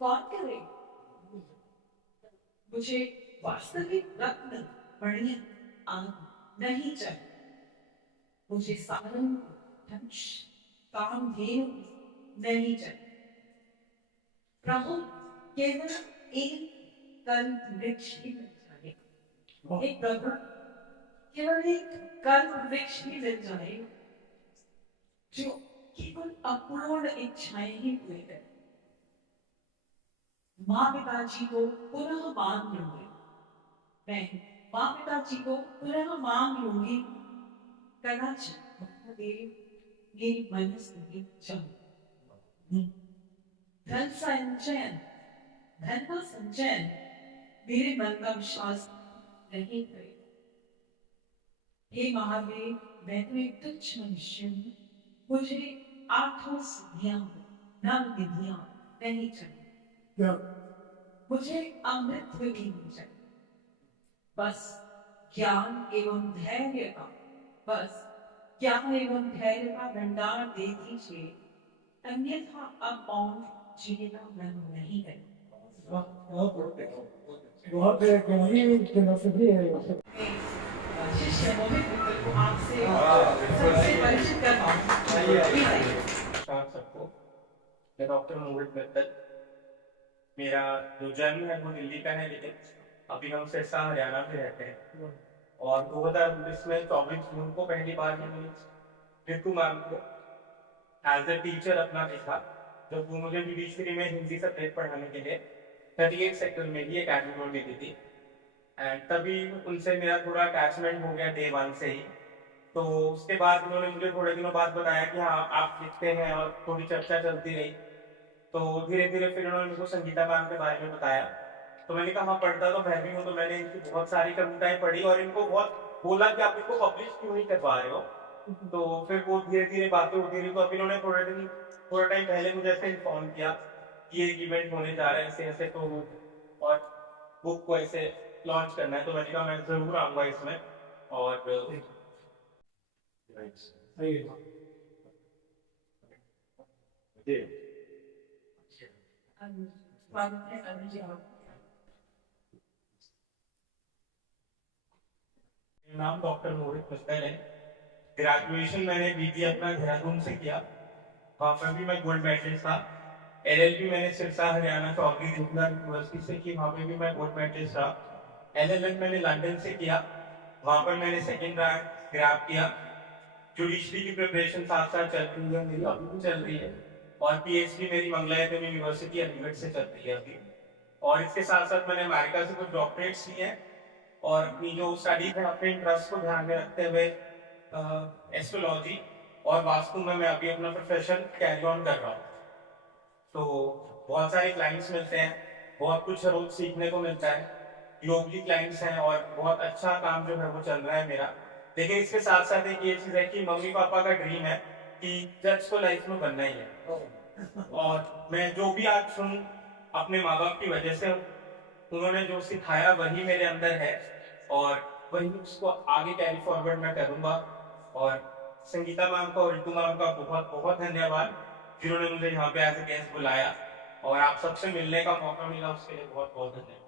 कौन करेगा। मुझे वास्तविक रत्न बढ़िया आंख नहीं चाहिए, मुझे साधन धनुष कामधेनु नहीं चाहिए। प्रभु केवल एक कर्म वृक्ष ही मिल जाए, एक प्रभु केवल एक कर्म वृक्ष ही मिल जाए जो केवल अपूर्ण इच्छाएं ही पूरी कर। माँ पिताजी को पुनः मांग लूंगी, मैं माँ पिताजी को पुनः मांग लूंगी, कदाचित महादेव मेरी मनस्थिति चल। धन संचयन, धन का संचयन मेरे मन का विश्वास नहीं करे। हे महादेव, मैं तो एक तुच्छ मनुष्य हूँ, मुझे 8 सिद्धियां, 9 विधियां नहीं चाहिए, क्या मुझे अमृत भी नहीं चाहिए, बस ज्ञान एवं धैर्य का, बस ज्ञान एवं धैर्य का भंडार दे दीजिए, अन्यथा अब और जीना मन नहीं है। बहुत गंभीर फिलोसफी है। शिष्य मोहित मित्तल को आपसे सबसे परिचित करवाऊं। नमस्कार सबको, मैं डॉक्टर मोहित मित्तल। मेरा जो जन्म है वो दिल्ली का है, लेकिन अभी हम सिरसा हरियाणा में रहते हैं। और 2019 में 24 जून को पहली बार मैंने ऋतु मैम को एज ए टीचर अपना देखा, जब वो मुझे जुडिशरी में हिंदी सब्जेक्ट पढ़ाने के लिए 38 सेक्टर में ही एकेडमी में देती थी। एंड तभी उनसे मेरा थोड़ा अटैचमेंट हो गया डे 1 से ही। तो उसके बाद उन्होंने मुझे थोड़े दिनों बाद बताया कि हाँ आप लिखते हैं, और थोड़ी चर्चा चलती रही। तो धीरे धीरे फिर उन्होंने मुझे संगीता मैम के बारे में बताया। तो मैंने कहा हाँ पढ़ता तो मैं भी हूँ। तो मैंने इनकी बहुत सारी कविताएं पढ़ी और इनको बहुत बोला कि आप इसको पब्लिश क्यों नहीं करवा रहे हो। तो फिर वो धीरे धीरे बातें होती रही। तो अभी उन्होंने थोड़ा टाइम पहले मुझे ऐसे इन्फॉर्म किया कि ये इवेंट होने जा रहा है ऐसे ऐसे, तो और बुक को ऐसे लॉन्च करना है। तो मैंने कहा मैं जरूर आऊंगा इसमें। और मेरा नाम डॉक्टर मोहित मित्तल है। ग्रेजुएशन मैंने बीबी अपना देहरादून से किया, वहाँ पर भी मैं गोल्ड मेडलिस्ट था। LLB मैंने सिरसा हरियाणा चौधरी यूनिवर्सिटी से की, वहाँ पे भी मैं गोल्ड मेडलिस्ट रहा। LLM मैंने लंदन से किया, वहाँ पर मैंने सेकंड रैंक ग्रैब किया। जुडिशरी की प्रिपरेशन साथ साथ चल रही है मेरी, अभी भी चल रही है। और PhD मेरी मंगलायतन यूनिवर्सिटी अलीगढ़ से चल रही है अभी। और इसके साथ साथ मैंने अमेरिका से कुछ डॉक्टरेट्स लिए हैं। और अपनी जो स्टडीज है अपने इंटरेस्ट को ध्यान में रखते हुए एस्ट्रोलॉजी और वास्तु में मैं अभी अपना प्रोफेशन कैरी ऑन कर रहा हूँ। तो बहुत सारे क्लाइंट्स मिलते हैं, बहुत कुछ रोज सीखने को मिलता है। योगी क्लाइंट्स हैं और बहुत अच्छा काम जो है वो चल रहा है मेरा। लेकिन इसके साथ साथ एक ये चीज़ है कि मम्मी पापा का ड्रीम है कि जज को लाइफ में बनना ही है। और मैं जो भी आज हूँ अपने माँ बाप की वजह से हूँ। उन्होंने जो सिखाया वही मेरे अंदर है और वही उसको आगे कैरी फॉरवर्ड मैं करूँगा। और संगीता मैम का और ऋतु मैम का बहुत बहुत धन्यवाद जिन्होंने मुझे यहाँ पे एज ए गेस्ट बुलाया और आप सबसे मिलने का मौका मिला, उसके लिए बहुत बहुत धन्यवाद।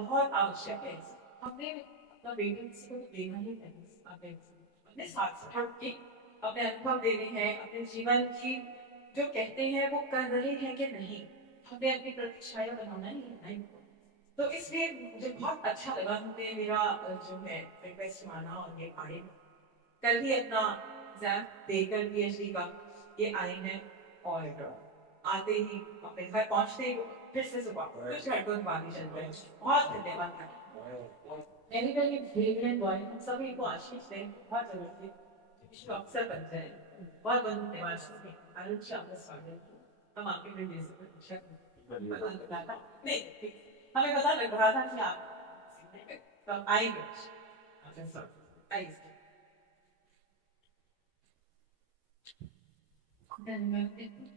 बहुत आवश्यक है। हमने अपना बेटे को देना ही है, अपने साथ अपने अनुभव देने हैं, अपने जीवन की जो कहते हैं वो कर रहे हैं कि नहीं, हमें अपनी प्रतिष्ठाएं बनाना ही है। तो इसलिए मुझे बहुत अच्छा लगा हमने मेरा जो है रिक्वेस्ट माना और ये आए। कल ही अपना एग्जाम देकर PhD का ये आए हैं और आते ही अपने घर पहुंचते ही फिर से सुबह कुछ घंटों बाद ही चल रहे हैं। बहुत धन्यवाद। सभी को आशीष दें, बहुत जरूरत है अवसर बन जाए। बहुत बहुत धन्यवाद। हम आपके नहीं, हमें पता लग रहा था कि आप आएंगे।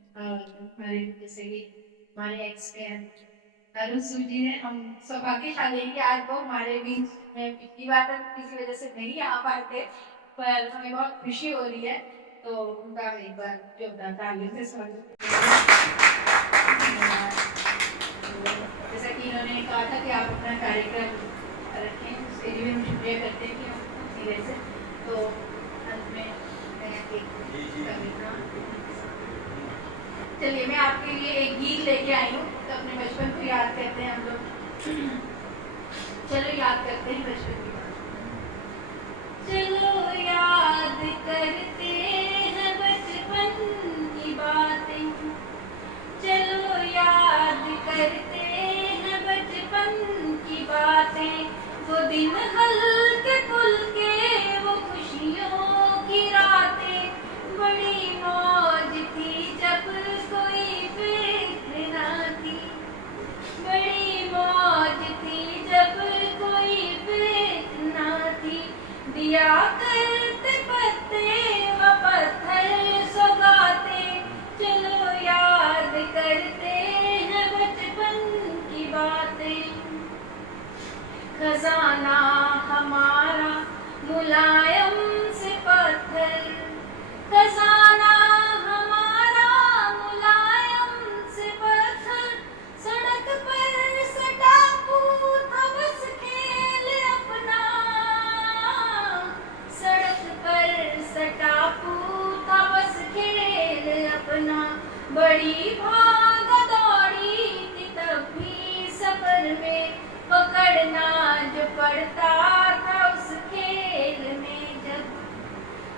हमारे जैसे कि हमारे एक्सपेरियंस अरुण सूजी ने, हम सौभाग्यशाली हैं कि आज वो हमारे बीच में पिछली बार तक किसी वजह से नहीं आ पाते, पर हमें बहुत खुशी हो रही है। तो उनका एक बार योगदान तालियों से स्वागत। जैसा कि इन्होंने कहा था कि आप अपना कार्यक्रम रखें, उसके लिए हम शुक्रिया करते हैं कि हम धीरे से। तो अंत में मैं एक कविता, चलिए मैं आपके लिए एक गीत लेके आई हूँ। तो अपने बचपन को याद करते हैं हम लोग। चलो याद करते हैं बचपन की बात। चलो याद करते हैं बचपन की बातें, चलो याद करते हैं बचपन की बातें, वो दिन हल्के फुल्के वो खुशियों की रातें, बड़ी मौज थी जब कोई फिक्र ना थी, बड़ी मौज थी जब कोई फिक्र ना थी, दिया करते पत्ते व पत्थर सौगाते, चलो याद करते हैं बचपन की बातें। खजाना हमारा मुलायम से पत्थर, खजाना हमारा मुलायम से पत्थर, सड़क पर सटा था बस खेल अपना, सड़क पर सटा था बस खेल अपना, बड़ी भागा दौड़ी थी तब भी सफर में, पकड़ना जो पड़ता था उस खेल में जब,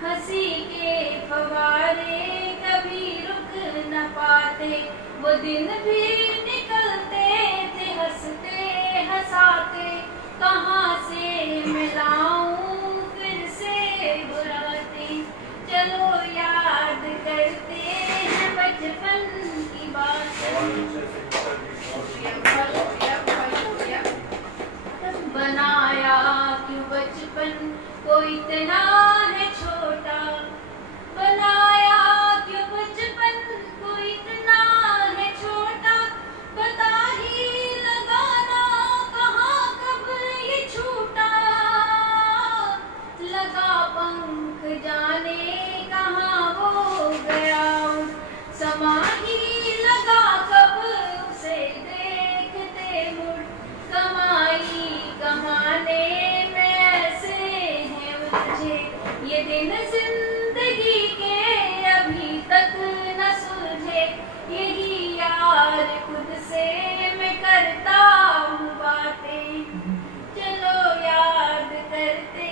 हंसी के फवारे कभी रुक न पाते, वो दिन भी निकलते थे हंसते हंसाते, कहाँ से मिलाऊं फिर से बुराते, चलो याद करते हैं बचपन की बातें। बनाया क्यों बचपन को इतना है छोटा, बनाया क्यों बचपन को इतना है छोटा, पता ही लगाना कहाँ कब ये छूटा, लगा पंख जाने कहाँ हो गया, समा ही लगा कब उसे देखते मुड़, कमाई कमाने में ऐसे हैं उलझे, ये दिन जिंदगी के अभी तक न सुलझे, यही यार खुद से मैं करता हूँ बातें, चलो याद करते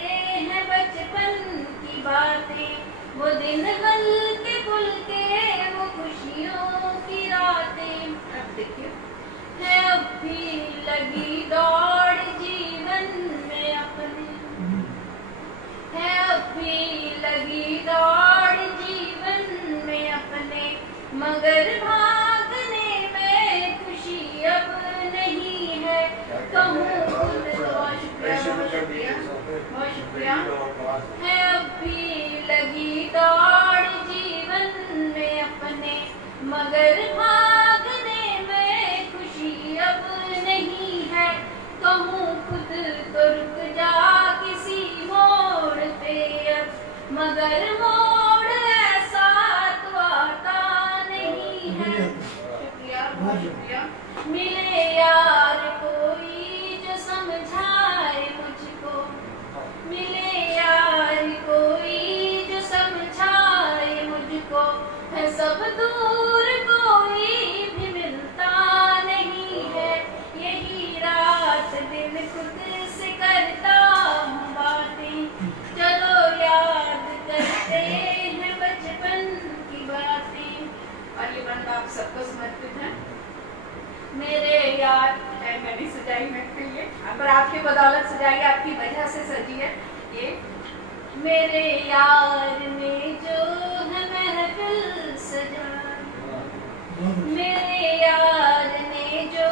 हैं बचपन की बातें, वो दिन हल्के फुल्के वो खुशियों की रातें। अब देखिए है अब भी लगी दौड़ जीवन में अपने, है अब भी लगी दौड़ जीवन में अपने, मगर भागने में खुशी अब नहीं है, कहूँ खुद बहुत शुक्रिया, बहुत शुक्रिया, है अब भी लगी दौड़ जीवन में अपने, मगर भागने में खुशी अब नहीं है, कहूँ खुद तो रुक जा किसी मोड़ पे अब, मगर मोड़ ऐसा तो आता नहीं है। शुक्रिया, बहुत शुक्रिया। मिले यार कोई जो समझाए मुझको, मिले यार कोई जो समझाए मुझको, है सब दूर कोई भी मिलता नहीं है, यही रात दिन खुद से करता हूँ बातें, चलो याद करते हैं बचपन की बातें। और ये बंद आप सबको समर्पित है। मेरे यार मैंने सजाई महफिल ये, पर आपकी बदौलत सजाई, आपकी वजह से सजी है ये, मेरे यार ने जो है महफिल सजाई, मेरे यार ने जो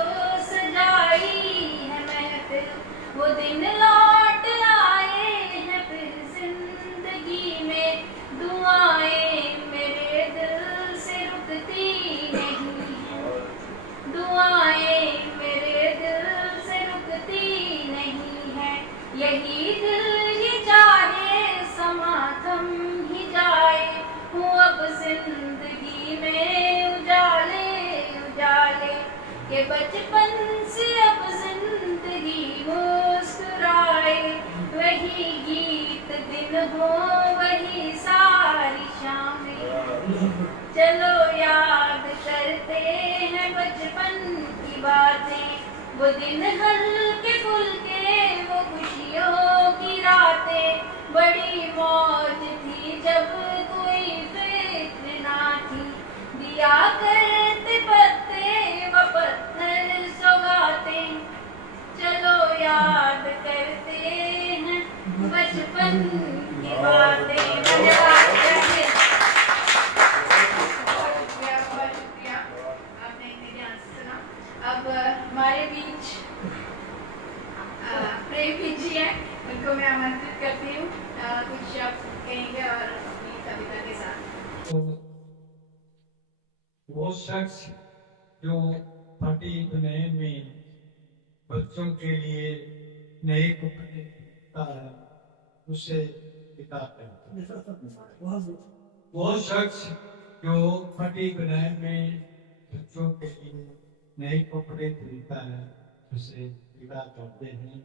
सजाई है महफिल, वो दिन लौट आए हैं फिर जिंदगी में, दुआएं मेरे दिल से रुकती नहीं है, दुआएं मेरे दिल से रुकती नहीं है, यही दिल ये चाहे समा थम ही जाए, हूँ अब जिंदगी में उजाले उजाले, के बचपन से अब जिंदगी मुस्कुराए, वही गीत दिन हो वही सारी शामें, चलो याद करते हैं बचपन की बातें, वो दिन हल्के फुल्के वो खुशियों की रातें, बड़ी मौज थी जब कोई फिक्र ना थी, दिया करते पत्ते व पत्थर सौगाते, चलो याद करते हैं बचपन की बातें। धन्यवाद। बहुत शुक्रिया, आपने इतने ध्यान से सुना। अब हमारे बीच प्रेमी जी हैं, उनको मैं आमंत्रित करती हूँ, कुछ शब्द कहेंगे और अपनी कविता के साथ। तो वो शख्स जो फटी दुनिया में बच्चों के लिए नए कपड़े खरीदता है, उसे पिता कहते हैं। वो शख्स जो फटी दुनिया में बच्चों के लिए नए कपड़े खरीदता है, उसे पिता कहते हैं।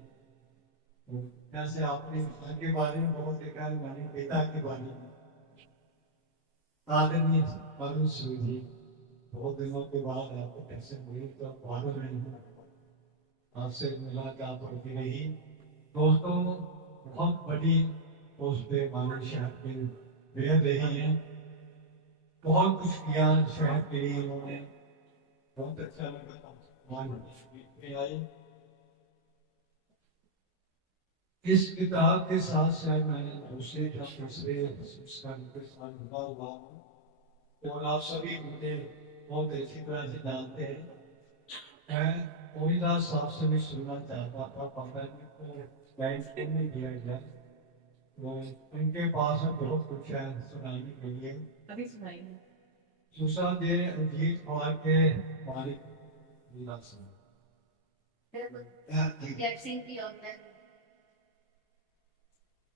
तो जैसे आपने पिता के बारे में बहुत देखा है, मैंने पिता के बारे में आदरणीय वरुण सिंह जी बहुत दिनों के बाद आपको कैसे हुई, तो बाहर नहीं हूँ, आपसे मुलाकात होती रही। दोस्तों बहुत बड़ी पोस्ट पे हमारे शहर में बेहद रही हैं, बहुत कुछ किया शहर के लिए उन्होंने, बहुत अच्छा लगा में आई। इस किताब के साथ शायद मैंने दूसरे या तीसरे संस्कार के साथ जुड़ा हुआ हूँ, और आप सभी मुझे बहुत अच्छी तरह से जानते हैं। मैं मोहिदास साहब से भी सुनना चाहता था, पता नहीं बैंक को नहीं दिया गया, तो उनके पास में बहुत कुछ है सुनाने के लिए। अभी सुनाइए। सुषा दे अजीत कुमार के मालिक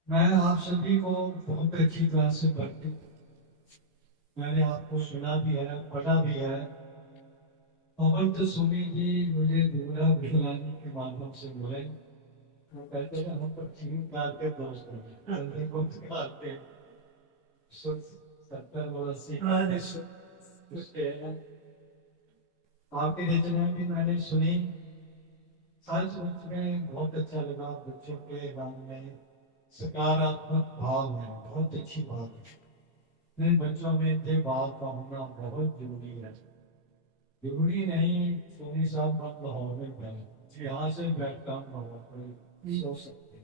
मैं आप सभी को बहुत अच्छी तरह से परिचित, मैंने आपको सुना भी है, पढ़ा भी है। अमृत सुमी जी मुझे दूरा भिलानी के माध्यम से बोले, वो कहते हैं हम पर चीन काल के दोस्त हैं, को दिखाते 70 वर्ष उसके आपकी रचना भी मैंने सुनी, सच में बहुत अच्छा लगा। बच्चों के गान में सकारात्मक भाव है, बहुत अच्छी बात है। इन बच्चों में ये भाव का होना बहुत जरूरी है। जरूरी नहीं सोनी साहब हम लाहौर में बैठे, यहाँ से बैठ काम सोच सकते,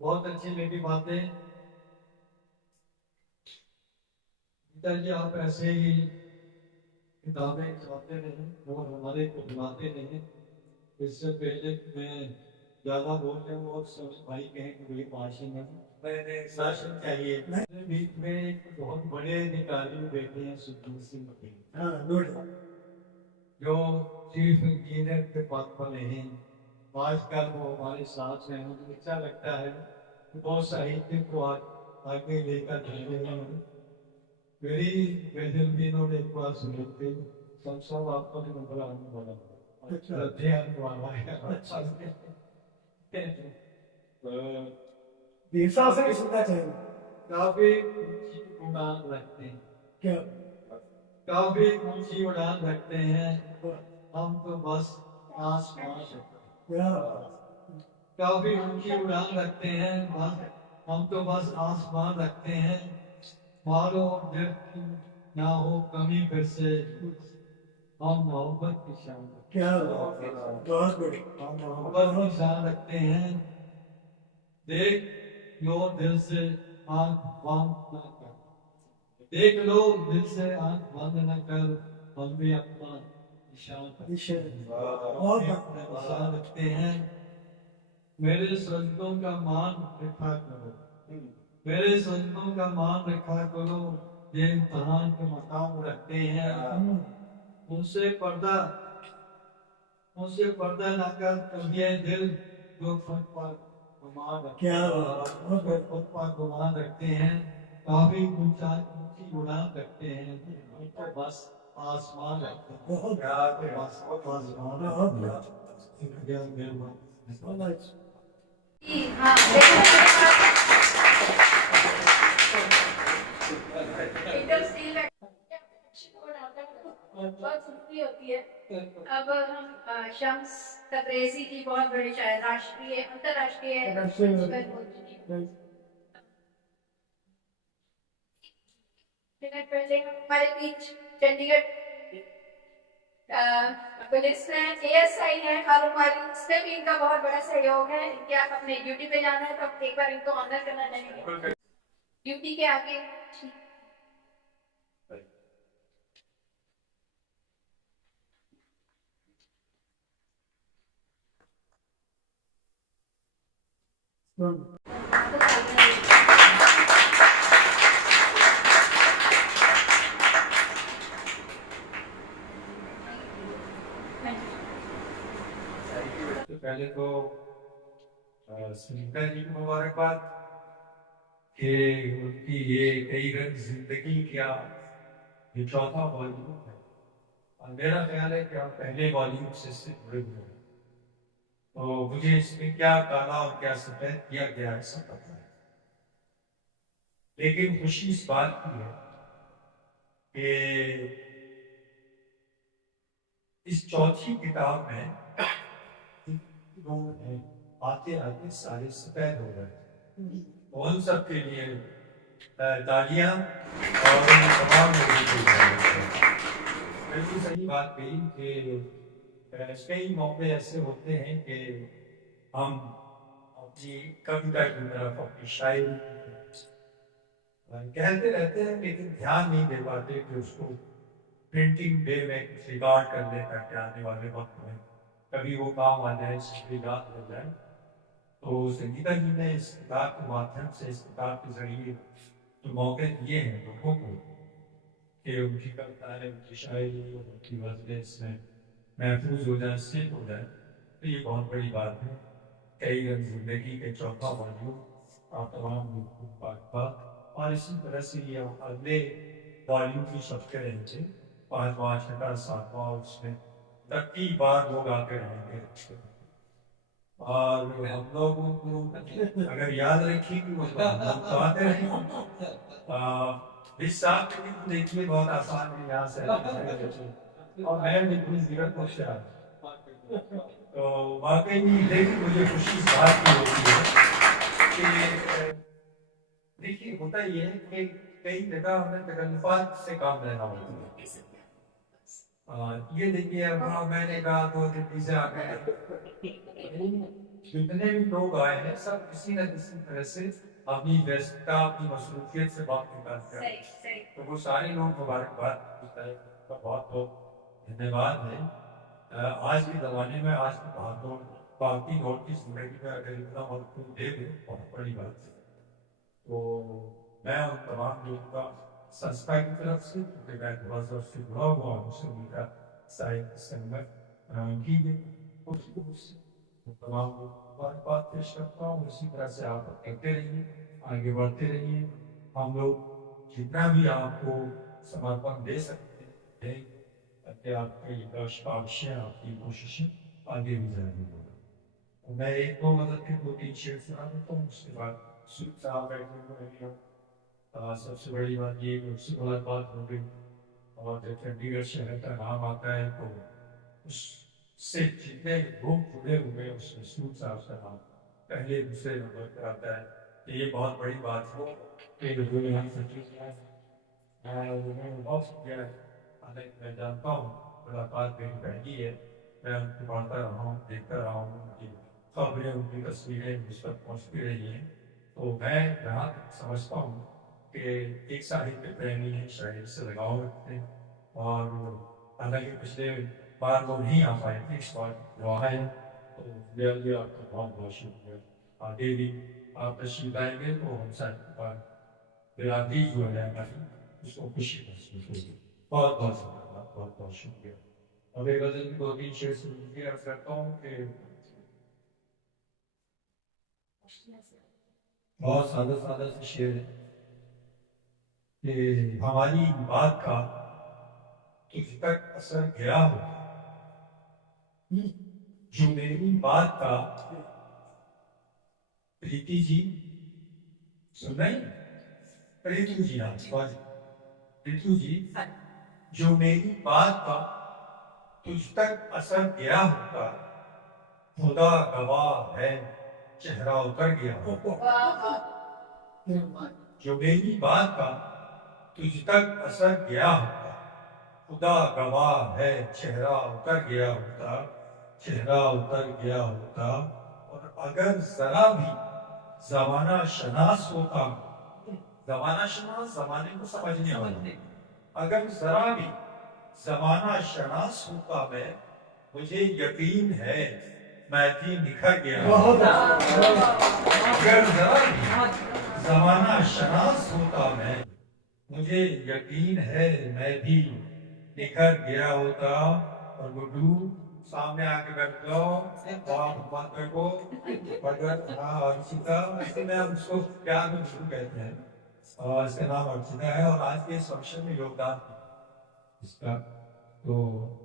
बहुत अच्छी लगी बातें। पिताजी आप ऐसे ही किताबें चलाते रहे और हमारे को बुलाते रहे। इससे पहले मैं ज्यादा बोलते हैं और सब भाई कहें कि भाई भाषण में शासन चाहिए। बीच में एक बहुत बड़े अधिकारी बैठे हैं सुखबीर सिंह पटेल, जो चीफ इंजीनियर के पद पर रहे, आजकल वो हमारे साथ हैं। मुझे अच्छा लगता है कि वो साहित्य को आगे लेकर चल रहे हैं। मेरी गजल भी इन्होंने एक बार सुनी थी, सब आपको भी नंबर आने वाला ध्यान वाला है। देशा से सुनना चाहिए। काफी ऊंची उड़ान रखते हैं, क्या काफी ऊंची उड़ान रखते हैं, हम तो बस आसमान काफी ऊंची उड़ान रखते हैं, हम तो बस आसमान रखते हैं। मारो दिल की ना हो कमी फिर से, हम मोहब्बत की शान क्या बहुत बड़ी मोहब्बत की शान रखते हैं। देख लो दिल से आंख बंद न कर, देख लो दिल से आंख बंद न कर, हम भी अपना निशान रखते हैं। मेरे सजदों का मान रखा करो, मेरे सजदों का मान रखा करो, ये इम्तिहान के मकाम रखते हैं। उनसे पर्दा न कर कभी दिल जो खुद पर गुमान रखते हैं। काफी ऊंची उड़ान रखते हैं, तो बस आसमान रखते हैं। बस आसमान हाँ, एकदम स्टील बहुत खुशी होती है। अब हम शम्स तबरेज़ी की बहुत बड़ी शायर, राष्ट्रीय अंतर्राष्ट्रीय हो चुकी है। मिनट पहले हमारे बीच चंडीगढ़ पुलिस में एएसआई है फारूक वाली, इसमें भी इनका बहुत बड़ा सहयोग है। इनके आप अपने ड्यूटी पे जाना है तो एक बार इनको ऑनर करना चाहिए ड्यूटी के आगे। तो पहले तो सुनीता जी को मुबारकबाद कि उनकी ये कई रंग जिंदगी क्या ये चौथा वॉल्यूम है, और मेरा ख्याल है कि आप पहले वॉल्यूम से इससे जुड़े हुए हैं, तो मुझे इसमें क्या काला और क्या सफेद किया गया है सब पता है। लेकिन खुशी इस बात की है कि इस चौथी किताब में लोग हैं आते आते सारे सफेद हो गए, उन सब के लिए तालियां और उन तमाम लोगों को बिल्कुल सही बात कही कि कई मौके ऐसे होते हैं कि हम अपनी कविता की तरफ अपनी शायरी कहते रहते हैं लेकिन ध्यान नहीं दे पाते कि उसको प्रिंटिंग डे में कुछ रिकॉर्ड कर ले करके आने वाले वक्त में कभी वो काम आ जाए, याद हो जाए। तो संगीता जी ने इस किताब के माध्यम से, इस किताब के जरिए जो मौके दिए हैं लोगों को कि उनकी कविताएं, उनकी शायरी, उनकी गज़लें इसमें महफूज हो जाए, सेव हो जाए, तो ये बहुत बड़ी बात है। कई रंग जिंदगी के चौथा वॉल्यूम आप तमाम मुबारकबाद, और इसी तरह से ये अगले वॉल्यूम की छपते रहेंगे, 5वां 6वां 7वां, उसमें तक बार लोग आते रहेंगे और हम लोगों को अगर याद रखिए कि वो तो आते रहेंगे। इस साल लेकिन देखिए बहुत आसान है यहाँ से, और मैं बिल्कुल जीवन को से तो वाकई लेकिन मुझे खुशी इस बात की होती है कि देखिए होता ये है कि कई जगह हमें तकल्लुफ़ात से काम लेना होता है। ये देखिए अब मैंने कहा तो दिल्ली से आ गए, जितने भी लोग आए हैं सब किसी न किसी तरह से अपनी व्यस्तता, अपनी मसरूफियत से बात निकालते हैं, तो वो सारे लोग मुबारकबाद बहुत बहुत धन्यवाद है। आज के ज़माने में, आज के भागदौड़ बाकी दौड़ की जिंदगी में अगर इतना वक्त दे दे बहुत बड़ी बात है। तो मैं उन तमाम लोगों का संस्था की तरफ से, क्योंकि मैं बहुत जोर से जुड़ा हुआ हूँ उससे, उनका साहित्य संगत की तमाम बात पेश करता हूँ। इसी तरह से आप करते रहिए, आगे बढ़ते रहिए। हम लोग जितना भी आपको समर्पण दे सकते हैं ताकि आपकी काविशें, आपकी कोशिशें आगे भी जाएंगी। मैं एक दो मदद के 2-3 शेर सुना देता हूँ, उसके बाद सुख साहब बैठे हुए हैं। सबसे बड़ी बात ये उससे मुलाकात हो गई, और जब चंडीगढ़ शहर का नाम आता है तो उससे जितने लोग जुड़े हुए उसमें सूट साहब का नाम पहले दूसरे नंबर पर आता है। तो ये बहुत बड़ी बात है कि बहुत शुक्रिया है। मैं जानता हूँ मुलाकात मेरी पहली है, मैं उनको पढ़ता रहा हूँ, देखता रहा हूँ, उनकी खबरें, उनकी तस्वीरें मुझ तक पहुँचती रही हैं। तो मैं यहाँ समझता हूँ कि एक साहित्य प्रेमी है, शायरी से लगाव रखते हैं, और हालांकि पिछले बार वो नहीं आ पाए थे, इस बार वो आए, तो लिए आपका बहुत बहुत शुक्रिया। आगे भी आप तशरीफ आएंगे तो हम साहित्य पर बिरादरी जो है हमारी, उसको खुशी महसूस होगी। बहुत बहुत शुक्रिया, बहुत बहुत शुक्रिया। अब एक गज़ल की 2-3 शेर सुन अर्ज करता हूँ कि बहुत सादा सादा से शेर है कि हमारी बात का तुझ तक असर गया हो, जो मेरी बात का प्रीति जी सुनाई, प्रीतु जी ना सॉरी प्रीतु जी, जो मेरी बात का तुझ तक असर गया होगा, खुदा गवाह है चेहरा उतर गया वाह जो मेरी बात का तुझ तक असर गया होता, खुदा गवाह है चेहरा उतर गया होता, चेहरा उतर गया होता। और अगर जरा भी जमाना शनास होता, जमाना शनास जमाने को समझने वाला, अगर जरा भी जमाना शनास होता मैं, मुझे यकीन है मैं भी निखर गया। अगर जरा भी जमाना शनास होता मैं, मुझे यकीन है मैं भी निखर गया होता। और गुड्डू सामने आके बैठ जाओ, आप मत बैठो, भगत हाँ अर्चिता, ऐसे में हम उसको प्यार में गुड्डू कहते हैं और इसका नाम अर्चिता है और आज के इस फंक्शन में योगदान इसका। तो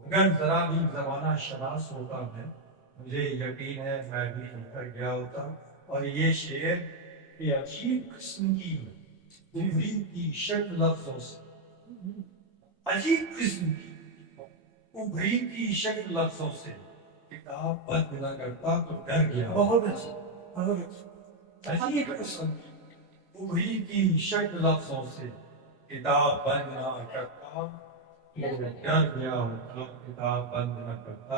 अगर जरा भी जमाना शनास होता मैं, मुझे यकीन है मैं भी निखर गया होता। और ये शेर ये अजीब किस्म की उभरी की शक्ल लफ्जों से, अजीब किस्म की उभरी की शक्ल लफ्जों से किताब बंद न करता तो डर गया। बहुत अच्छा अजीब किस्म की उभरी की शक्ल लफ्जों से किताब बंद न करता तो डर गया होता, किताब बंद न करता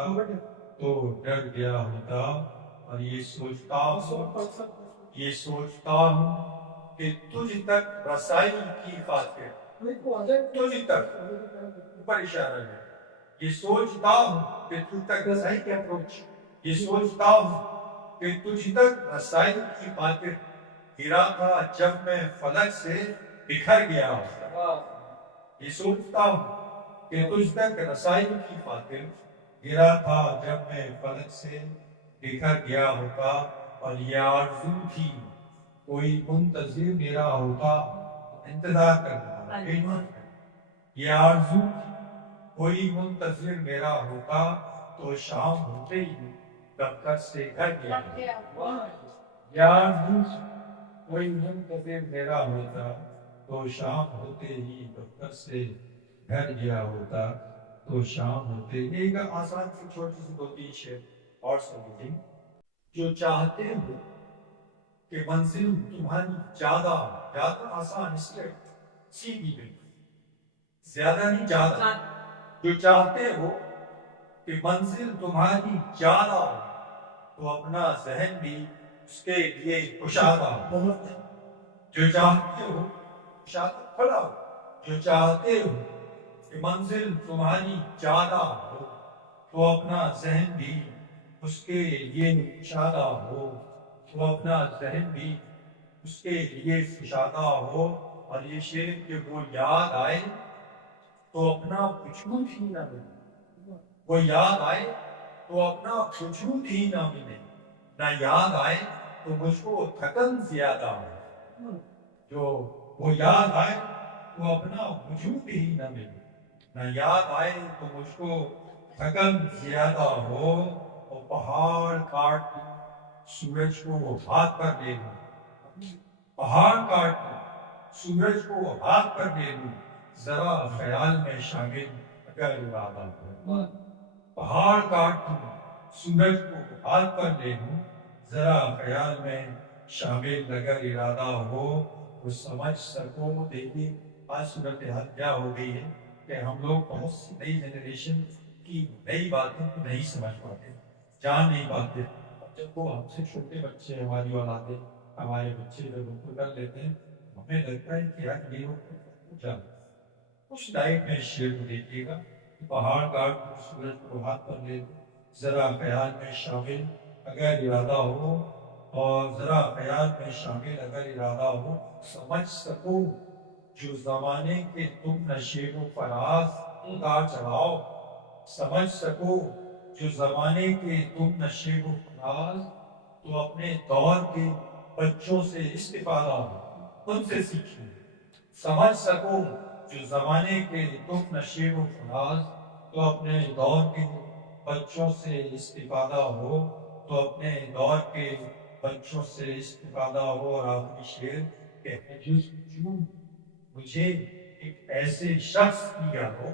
तो डर गया होता। और ये सोचता हूँ कि तुझ तक रसाई की खातिर, तुझ तक ऊपर इशारा है, ये सोचता हूँ कि तुझ तक रसाई की अप्रोच, ये सोचता हूँ कि तुझ तक रसाई की खातिर गिरा था जब मैं फलक से बिखर गया होता। ये सोचता हूँ कि तुझ तक रसाई की खातिर गिरा था जब मैं फलक से बिखर गया होता। और ये आरज़ू थी कोई मुंतज़िर मेरा होता, इंतजार करना, ये आरज़ू थी कोई मुंतज़िर मेरा होता, तो शाम होते ही दफ्तर से घर गया। ये आरज़ू थी कोई मुंतज़िर मेरा होता, तो शाम होते ही दफ्तर से घर गया होता, तो शाम होते ही। एक आसान सी छोटी सी दो तीन शेर और समझिए। जो चाहते हो कि मंजिल तुम्हारी ज्यादा ज्यादा आसान इसलिए सीधी गई, ज्यादा नहीं ज्यादा। जो चाहते हो कि मंजिल तुम्हारी ज्यादा हो, तो अपना जहन भी उसके लिए कुशादा हो। जो चाहते हो खुला हो, जो चाहते हो कि मंजिल तुम्हारी ज्यादा हो, तो अपना जहन भी उसके लिए कुशादा हो, तो अपना जहन भी उसके लिए कुशादा हो। और ये शेर के वो याद आए तो अपना वजूद ही ना मिले, वो याद आए तो अपना वजूद ही ना मिले, ना याद आए तो मुझको थकन ज्यादा हो। जो वो याद आए तो अपना वजूद ही ना मिले, ना याद आए तो मुझको थकन ज्यादा हो। और पहाड़ काट सूरज को हाथ पर ले लूं, पहाड़ काट सूरज को हाथ पर ले लूं, जरा ख्याल में शामिल अगर इरादा हो। पहाड़ काट सूरज को हाथ पर ले लूं, जरा ख्याल में शामिल अगर इरादा हो। वो समझ सको। देखिए आज सूरत हाल क्या हो गई है कि हम लोग बहुत सी नई जनरेशन की नई बातों को नहीं समझ पाते, जान नहीं पाते। जब वो हमसे छोटे बच्चे हमारी औलादे हमारे बच्चे जब उनको कर लेते हैं, हमें लगता है कि यार ये उस टाइप में शेर को देखिएगा। पहाड़ काट सूरज को हाथ पर ले, जरा ख्याल में शामिल अगर इरादा हो, और जरा ख्याल में शामिल अगर इरादा हो। समझ सको जो जमाने के तुम नशेब फराज उतार चढ़ाओ, समझ सको जो जमाने के तुम नशेब फराज, तो अपने दौर के बच्चों से इस्तिफादा हो, उनसे सीखिए। समझ सको जो जमाने के तुम नशेब फराज, तो अपने दौर के बच्चों से इस्तिफादा हो, तो अपने दौर के बच्चों से इस्तिफादा हो। और आखिरी शेर के मुझे एक ऐसे शख्स की याद हो,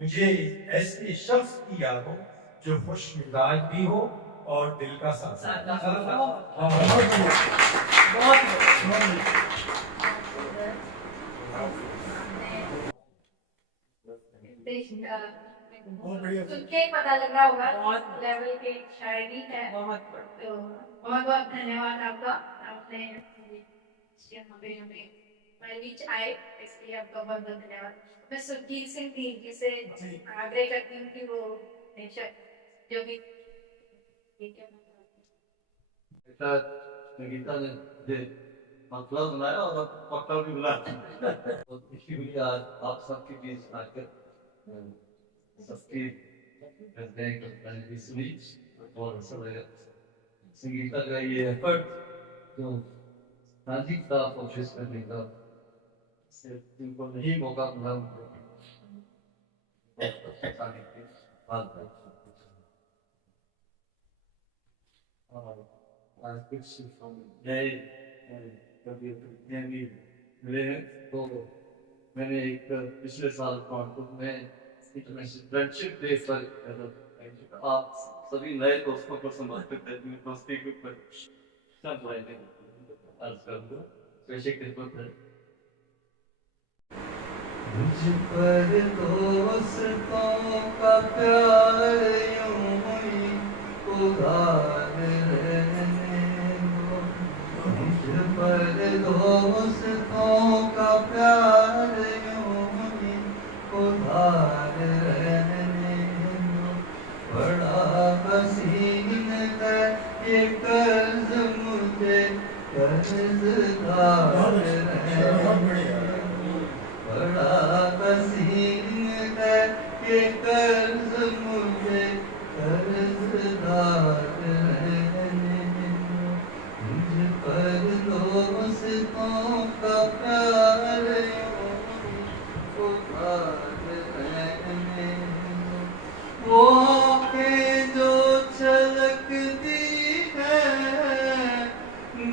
मुझे ऐसे शख्स की याद हो जो खुश मिजाज भी हो और दिल का साथ। बहुत बढ़िया। सुन के पता लग रहा होगा लेवल के शायरी है। तो बहुत बहुत धन्यवाद आपका, आपने हमें बीच आए, इसलिए आपका बहुत बहुत धन्यवाद। मैं सुखजीत सिंह जी से आग्रह करती हूँ कि वो जो भी संगीता ने मतलब सुनाया और पक्का भी बुला इसीलिए आज आप सबके बीच आकर सबकी भी सुनी और अच्छा लगा। संगीता का ये एफर्ट जो नाजी का कोशिश करने का सिर्फ जिनको नहीं मौका मिला नए कभी मिले हैं तो मैंने एक पिछले साल कानपुर में फ्रेंडशिप डे पर आप सभी नए दोस्तों को समर्पित है दोस्ती के ऊपर सब अर्ज करूँगा। वैसे खिदमत है मुझ पर दोस्तों का प्यार यूं ही उधार रहने दो, मुझ पर दोस्तों का प्यार यूं ही उधार रहने दो। बड़ा हसीन है ये कर्ज मुझे कर्जदार रहने दो। बड़ा हसीन है ये कर्ज मुझे कर्जदार रहने दो। मुझ पर दोस्तों का प्यार यूं ही उधार रहने दो। वो आँखें जो छलकती है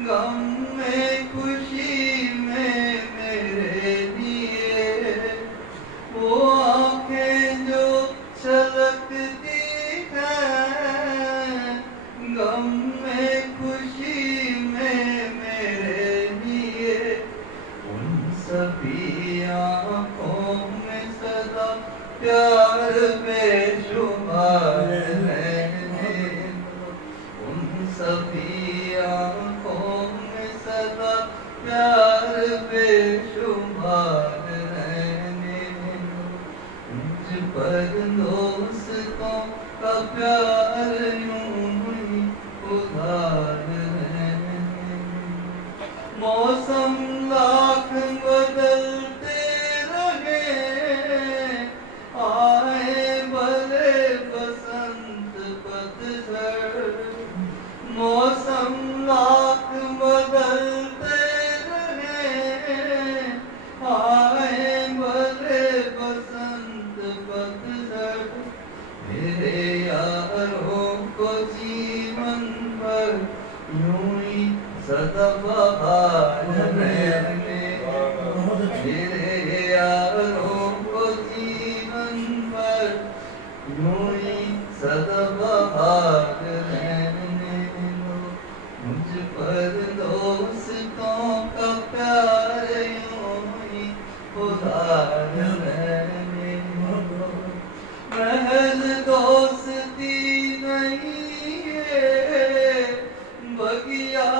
गम में खुशी में मेरे लिए, वो आँखें जो छलकती है गम में खुशी में मेरे लिए, उन सभी आँखों में सदा प्यार बेशुमार रहने दो। उन सभी आँखों में सदा प्यार बेशुमार रहने दो। मुझ पर दोस्तों का प्यार यूं ही उधार रहने दो। मौसम लाख बदलते रहे आए भले बसंत पतझड़, मौसम लाख बदलते रहे आए भले बसंत पतझड़। मेरे यारों को जीवन भर यूं ही सदाबहार रहने दो। मेरे यारों को जीवन भर यूं ही सदाबहार रहने दो। मुझ पर दोस्तों का प्यार यूं ही उधार रहने दो। महज दोस्ती नहीं है बगिया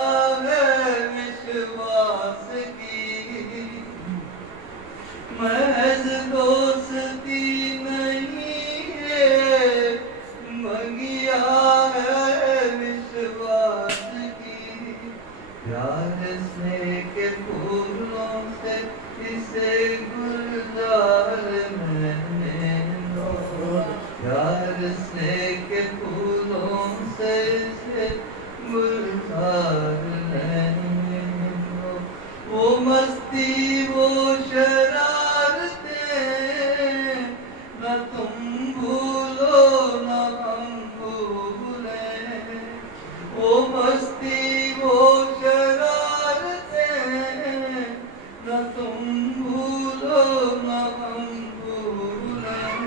है विश्वास की, महज दोस्ती नहीं है बगिया है विश्वास की। प्यार स्नेह के फूलों से इसे गुलजार रहने दो। प्यार स्नेह के फूलों से इसे गुलजार रहने दो। वो मस्ती वो शरारतें न तुम भूलो न हम भूलें। वो मस्ती वो शरारतें न तुम भूलो न हम भूलें।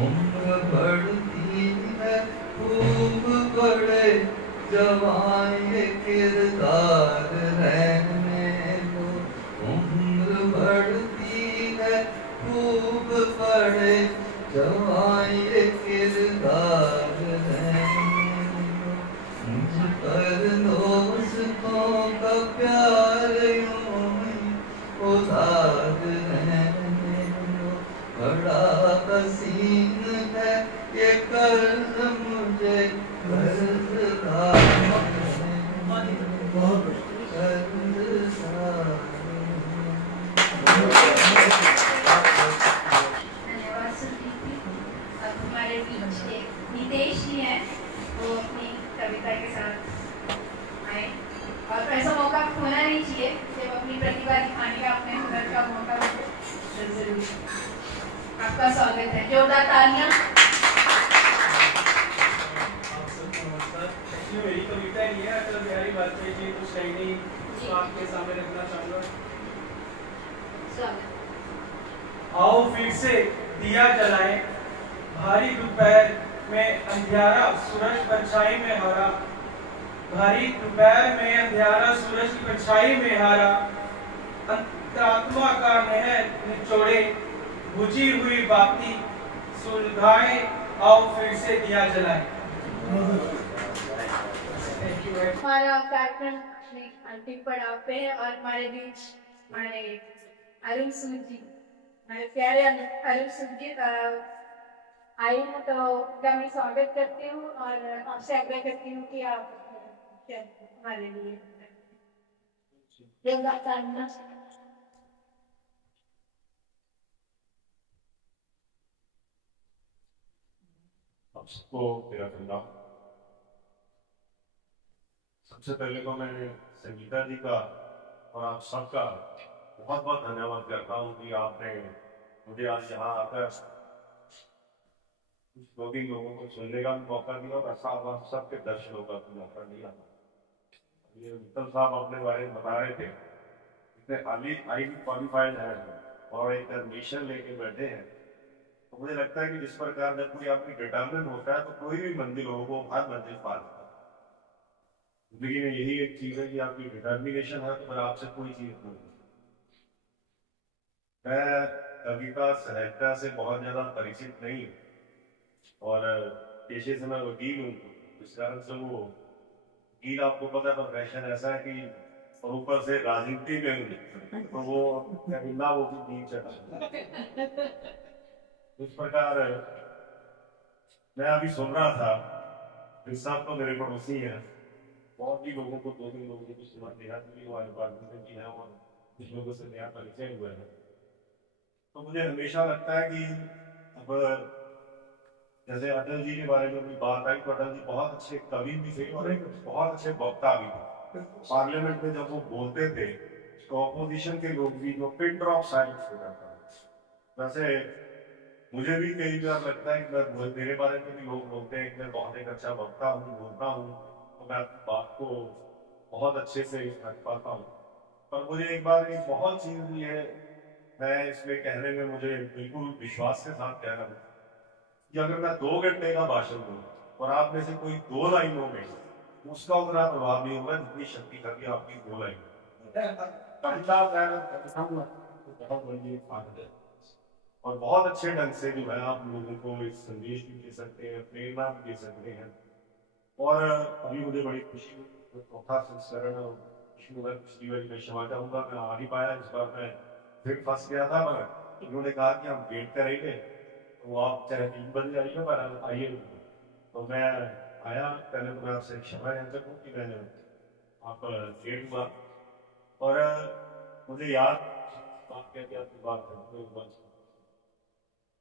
उम्र बढ़ती है खूब बढ़े खूब पढ़े जवाए किरदार है मुझ पर दोस्तों का प्यार यूं ही उदार रहने दो बड़ा हसीन है ये कर्ज मुझे कर्जदार बहुत धन्यवाद सुनील जी। अब हमारे बीच एक नितेश जी हैं, वो अपनी कविता के साथ आए और ऐसा मौका खोना नहीं चाहिए जब अपनी प्रतिभा दिखाने का अपने हुनर का मौका मिले तो जरूर। आपका स्वागत है, जोरदार तालियां। मेरी कविता ही है, अटल बिहारी वाजपेयी जी कुछ नहीं तो आपके सामने रखना चाहूँगा। स्वागत। आओ फिर से दिया जलाएं, भारी दोपहर में अंधियारा सूरज परछाई में हारा, भारी दोपहर में अंधियारा सूरज की परछाई में हारा, अंतरात्मा का नहर निचोड़े बुझी हुई बाती सुलगाए, आओ फिर से दिया जलाएं। हमारा कार्यक्रम अपने अंतिम पड़ाव पे है और हमारे बीच हमारे अरुण सूद जी, हमारे प्यारे अरुण सूद जी आए हैं, तो उनका मैं स्वागत करती हूँ और आपसे आग्रह करती हूँ कि आप हमारे लिए आप सबको मेरा प्रणाम। सबसे पहले तो मैं संगीता जी का और आप सबका बहुत बहुत धन्यवाद करता हूँ कि आपने मुझे आज यहाँ आकर दो तीन लोगों को सुनने का भी मौका दिया और आप सबके दर्शनों का भी मौका दिया। ये मित्तल साहब अपने बारे में बता रहे थे, इतने हाईली क्वालिफाइड है और एक एडमिशन लेके बैठे हैं, तो मुझे लगता है कि जिस प्रकार जब कोई आपकी डिटर्मिन होता है तो कोई भी मंजिल हो वो हर मंजिल पार होता है। जिंदगी में यही एक चीज है कि आपकी डिटर्मिनेशन है तो फिर आपसे कोई चीज नहीं। मैं कविता साहित्य से बहुत ज्यादा परिचित नहीं और पेशे से मैं वकील हूँ, इस कारण से वो वकील आपको पता है प्रोफेशन ऐसा है कि और ऊपर से राजनीति में हूँ तो वो ना वो भी नहीं चढ़ा। इस प्रकार मैं अभी सुन रहा था, इस साहब तो मेरे पड़ोसी हैं, बहुत ही लोगों को दो तीन लोगों को सुना देहात भी हमारे पास की है और कुछ लोगों से नया परिचय हुआ है। तो मुझे हमेशा लगता है कि अब जैसे अटल जी के बारे में भी बात आई तो अटल जी बहुत अच्छे कवि भी थे और एक बहुत अच्छे वक्ता भी थे। पार्लियामेंट में जब वो बोलते थे तो ऑपोजिशन के लोग भी जो पिन ड्रॉप साइलेंस हो जाता है। वैसे मुझे भी कई बार लगता है कि मेरे बारे में भी लोग बोलते हैं कि मैं बहुत एक अच्छा वक्ता हूँ, बोलता हूँ, तो मैं अपनी बात को बहुत अच्छे से रख पाता हूँ। पर मुझे एक बार एक बहुत चीज़ भी है, मैं इसमें कहने में मुझे बिल्कुल विश्वास के साथ कह रहा हूँ कि अगर मैं 2 घंटे का भाषण दूँ और आप में से कोई 2 लाइनों में उसका उतना प्रभाव नहीं होगा जितनी शक्ति करके आपकी 2 लाइन बहुत बड़ी बात है। और बहुत अच्छे ढंग से जो है आप लोगों को एक संदेश भी दे सकते हैं, प्रेरणा भी दे सकते हैं। और अभी मुझे बड़ी खुशी हुई, चौथा संस्करण पिछली बार मैं क्षमा चाहूँगा, मैं आ नहीं पाया, इस बार मैं फिर फंस गया था, मगर उन्होंने कहा कि हम वेट करेंगे तो आप चाहे 3 बजे आइए पर आइए। तो मैं आया, पहले तो मैं आपसे क्षमा याचक हूँ कि मैंने आप लेट हुआ। और मुझे याद बात कहती आपकी बात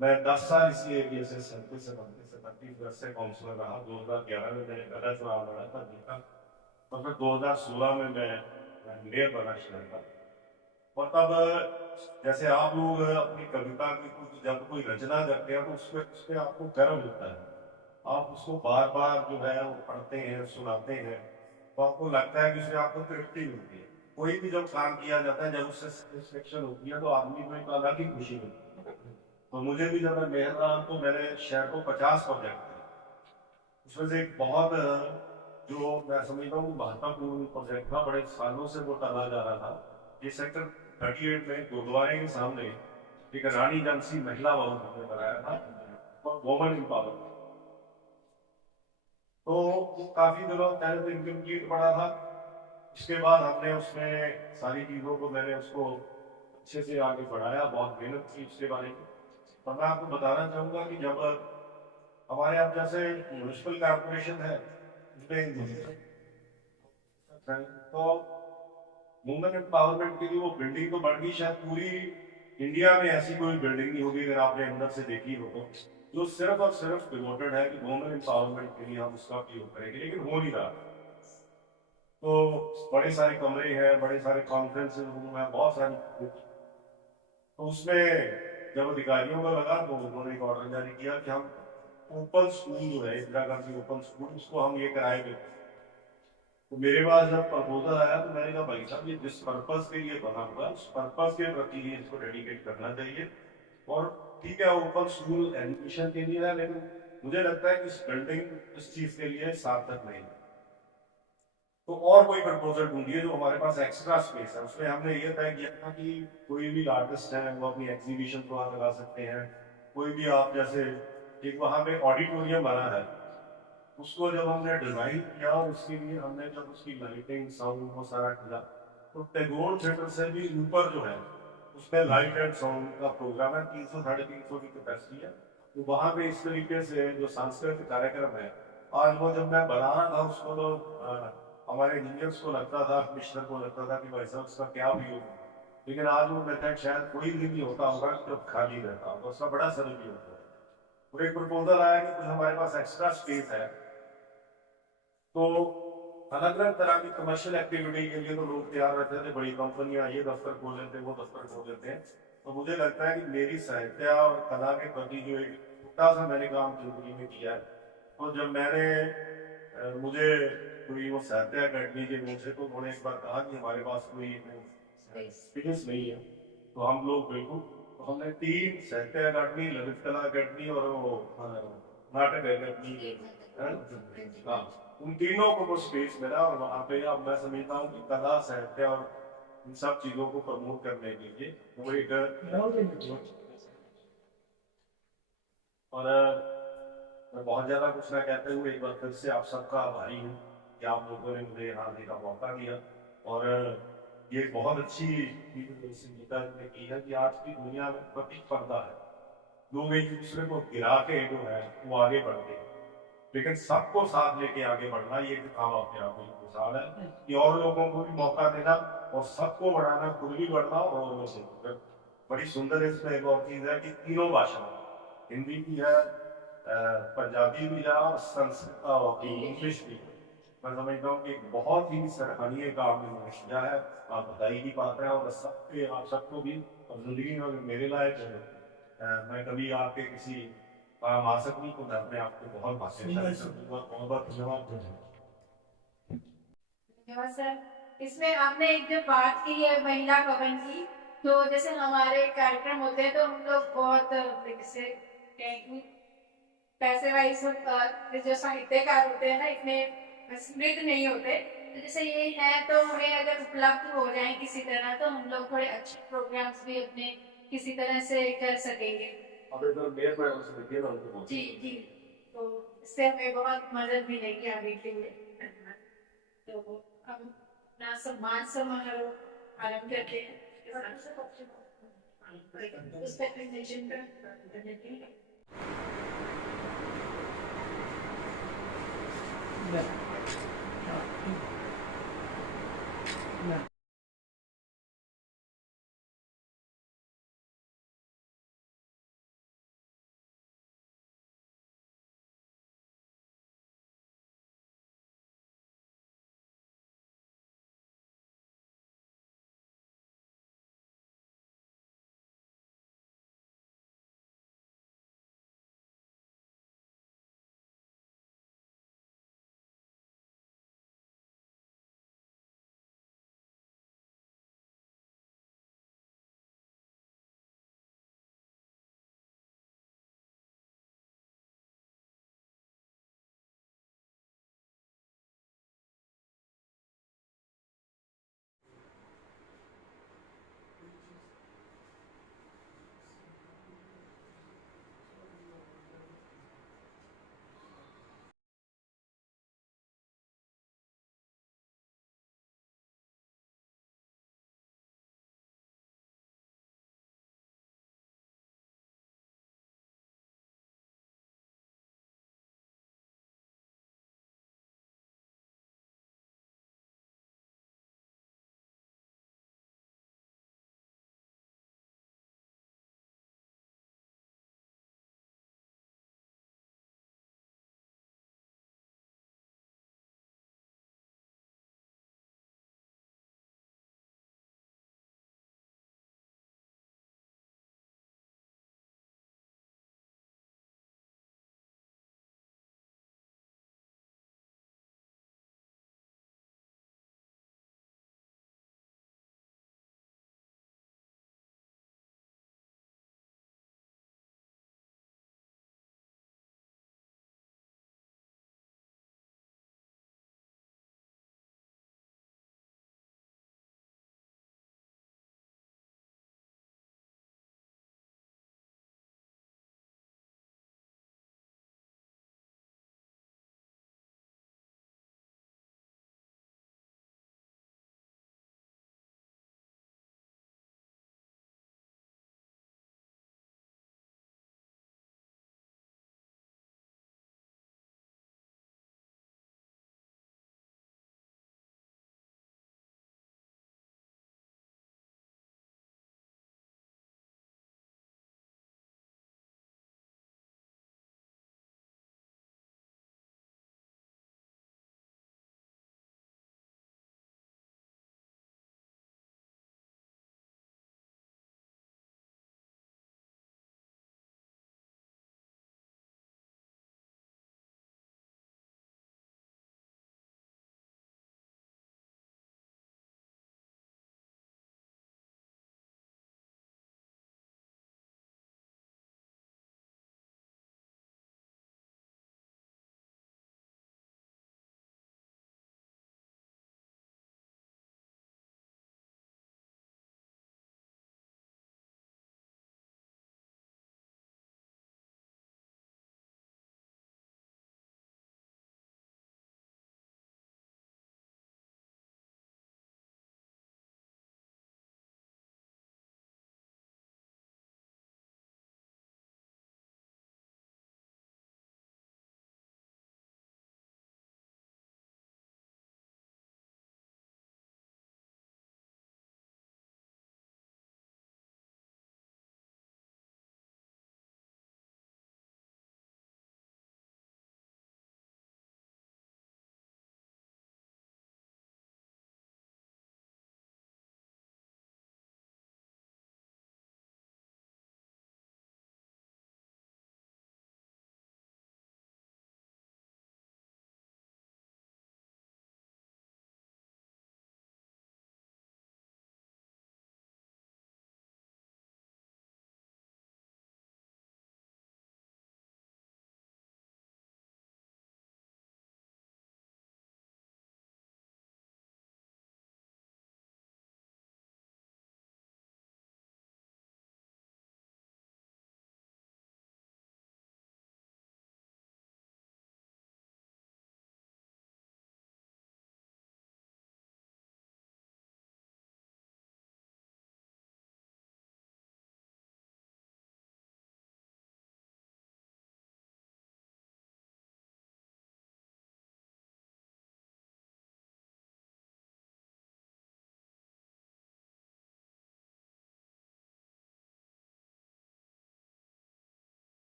मैं 10 साल इसी एरिया से 37 वर्ष से काउंसलर रहा। 2011 में मैंने पहला चुनाव लड़ा था, जीता, और फिर 2016 में मैं मेयर बना शहर का। और तब जैसे आप लोग अपनी कविता की कुछ जब कोई रचना करते हैं तो उसमें आपको गर्व होता है, आप उसको बार बार जो है वो पढ़ते हैं, सुनाते हैं, तो आपको लगता है कि उसमें आपको तृप्ति मिलती है। कोई भी जब काम किया जाता है, जब उससे सेटिस्फेक्शन होती है तो आदमी को एक अलग ही खुशी मिलती है। तो मुझे भी जब मैं मेयर रहा तो मैंने शहर को 50 प्रोजेक्ट थे, उसमें से एक बहुत जो मैं समझता हूँ महत्वपूर्ण प्रोजेक्ट था, बड़े सालों से वो टला जा रहा था। ये सेक्टर 38 में गुरुद्वारे के सामने एक रानी जंसी महिला भवन हमने बनाया था और वुमेन एम्पावरमेंट। तो काफी दिनों पहले तो इनकम्प्लीट पड़ा था, इसके बाद हमने उसमें सारी चीजों को मैंने उसको अच्छे से आगे बढ़ाया, बहुत मेहनत की उसके बारे में। और मैं आपको बताना चाहूंगा कि जब हमारे यहाँ जैसे म्यूनिसिपल कॉर्पोरेशन है तो वुमेन एम्पावरमेंट के लिए वो बिल्डिंग तो बन गई, शायद पूरी इंडिया में ऐसी कोई बिल्डिंग नहीं होगी अगर आपने अंदर से देखी हो तो, जो सिर्फ और सिर्फ डिवोटेड है कि वुमेन एम्पावरमेंट के लिए हम उसका उपयोग करेंगे, लेकिन हो नहीं रहा। तो बड़े सारे कमरे हैं, बड़े सारे कॉन्फ्रेंस रूम है, बहुत सारी। तो उसमें जब अधिकारियों का लगा तो उन्होंने एक ऑर्डर जारी किया कि हम ओपन स्कूल जो है इंदिरा गांधी ओपन स्कूल, उसको हम ये कराएंगे। तो मेरे पास जब प्रपोजल आया तो मैंने कहा भाई साहब ये जिस पर्पस के लिए बना हुआ उस पर्पस के प्रति ही इसको डेडिकेट करना चाहिए। और ठीक है ओपन स्कूल एडमिशन के लिए है, लेकिन मुझे लगता है कि इस बिल्डिंग इस चीज के लिए सार्थक नहीं है। तो और कोई प्रपोजल ढूंढिए जो हमारे पास एक्स्ट्रा स्पेस है। उसमें हमने ये तय किया था कि कोई भी आर्टिस्ट है वो अपनी एग्जीबिशन वहाँ लगा सकते हैं। कोई भी आप जैसे एक वहाँ पे ऑडिटोरियम बना है, उसको जब हमने डिजाइन किया उसके लिए हमने जब उसकी लाइटिंग साउंड वो सारा किया तो टैगोर थिएटर से भी ऊपर जो है उसमें लाइट एंड साउंड का प्रोग्राम है, 300-350 की कैपेसिटी है। तो वहाँ पे इस तरीके से जो सांस्कृतिक कार्यक्रम है, आज वो जब मैं बना रहा था उसको तो हमारे इंजीनियर्स को लगता था, कमिश्नर को लगता था कि भाई साहब उसका क्या उपयोग, लेकिन आज वो मेथड शायद कोई दिन नहीं होता होगा जब खाली रहता होगा, उसका बड़ा सदुपयोग होता है। और एक प्रपोजल आया कि कुछ हमारे पास एक्स्ट्रा स्पेस है, तो अलग अलग तरह की कमर्शियल एक्टिविटी के लिए तो लोग तैयार रहते थे, बड़ी कंपनियां ये दफ्तर खोल लेते हैं वो दफ्तर खोल लेते हैं। तो मुझे लगता है कि मेरी साहित्य और कला के प्रति जो एक छोटा सा मैंने काम जिंदगी में किया है, और जब मैंने मुझे कोई वो साहित्य अकेडमी के मुझसे तो उन्होंने एक बार कहा कि हमारे पास कोई स्पेस नहीं है, तो हम लोग बिल्कुल तो हमने 3 साहित्य अकेडमी, ललित कला अकेडमी और वो नाटक अकेडमी, हाँ उन तीनों को वो स्पेस मिला। और वहाँ पे अब मैं समझता हूँ कि कला साहित्य और इन सब चीजों को प्रमोट करने के लिए वो एक और मैं बहुत ज्यादा कुछ ना कहते हुए एक बार फिर से आप सबका आभारी हूँ कि आप लोगों ने मुझे यहाँ आने का मौका दिया। और ये बहुत अच्छी गीता ने की है कि आज की दुनिया में प्रतिस्पर्धा है, लोग एक दूसरे को गिरा के जो है वो आगे बढ़ते हैं, लेकिन सबको साथ लेके आगे बढ़ना ये काम अपने आप में मिसाल है कि और लोगों को भी मौका देना और सबको बढ़ाना, खुद भी बढ़ना। और बड़ी सुंदर इसमें एक और चीज है कि तीनों भाषाओं, हिंदी भी है, पंजाबी भी है और संस्कृत और इंग्लिश भी है। मैं समझता हूँ कि एक बहुत ही सराहनीय काम इन्होंने किया है, आप बधाई की बात है। और सबके आप सबको भी जिंदगी में मेरे लायक मैं कभी आपके किसी काम आ सकती तो मैं अपने आप को बहुत भाग्यशाली समझूंगा। बहुत धन्यवाद। धन्यवाद सर। इसमें आपने एक जो बात की है महिला भवन की, तो जैसे हमारे कार्यक्रम होते हैं तो हम लोग बहुत जैसे पैसे वाइज जो साहित्यकार होते हैं ना इतने समृद्ध नहीं होते, तो जैसे ये है तो हमें अगर उपलब्ध हो जाए किसी तरह तो हम लोग थोड़े अच्छे प्रोग्राम्स भी अपने किसी तरह से कर सकेंगे। जी जी, तो इससे हमें बहुत मदद मिलेगी आगे के लिए। तो हम अपना सम्मान समारोह आरंभ करते हैं। उस पर प्रेजेंटेशन कर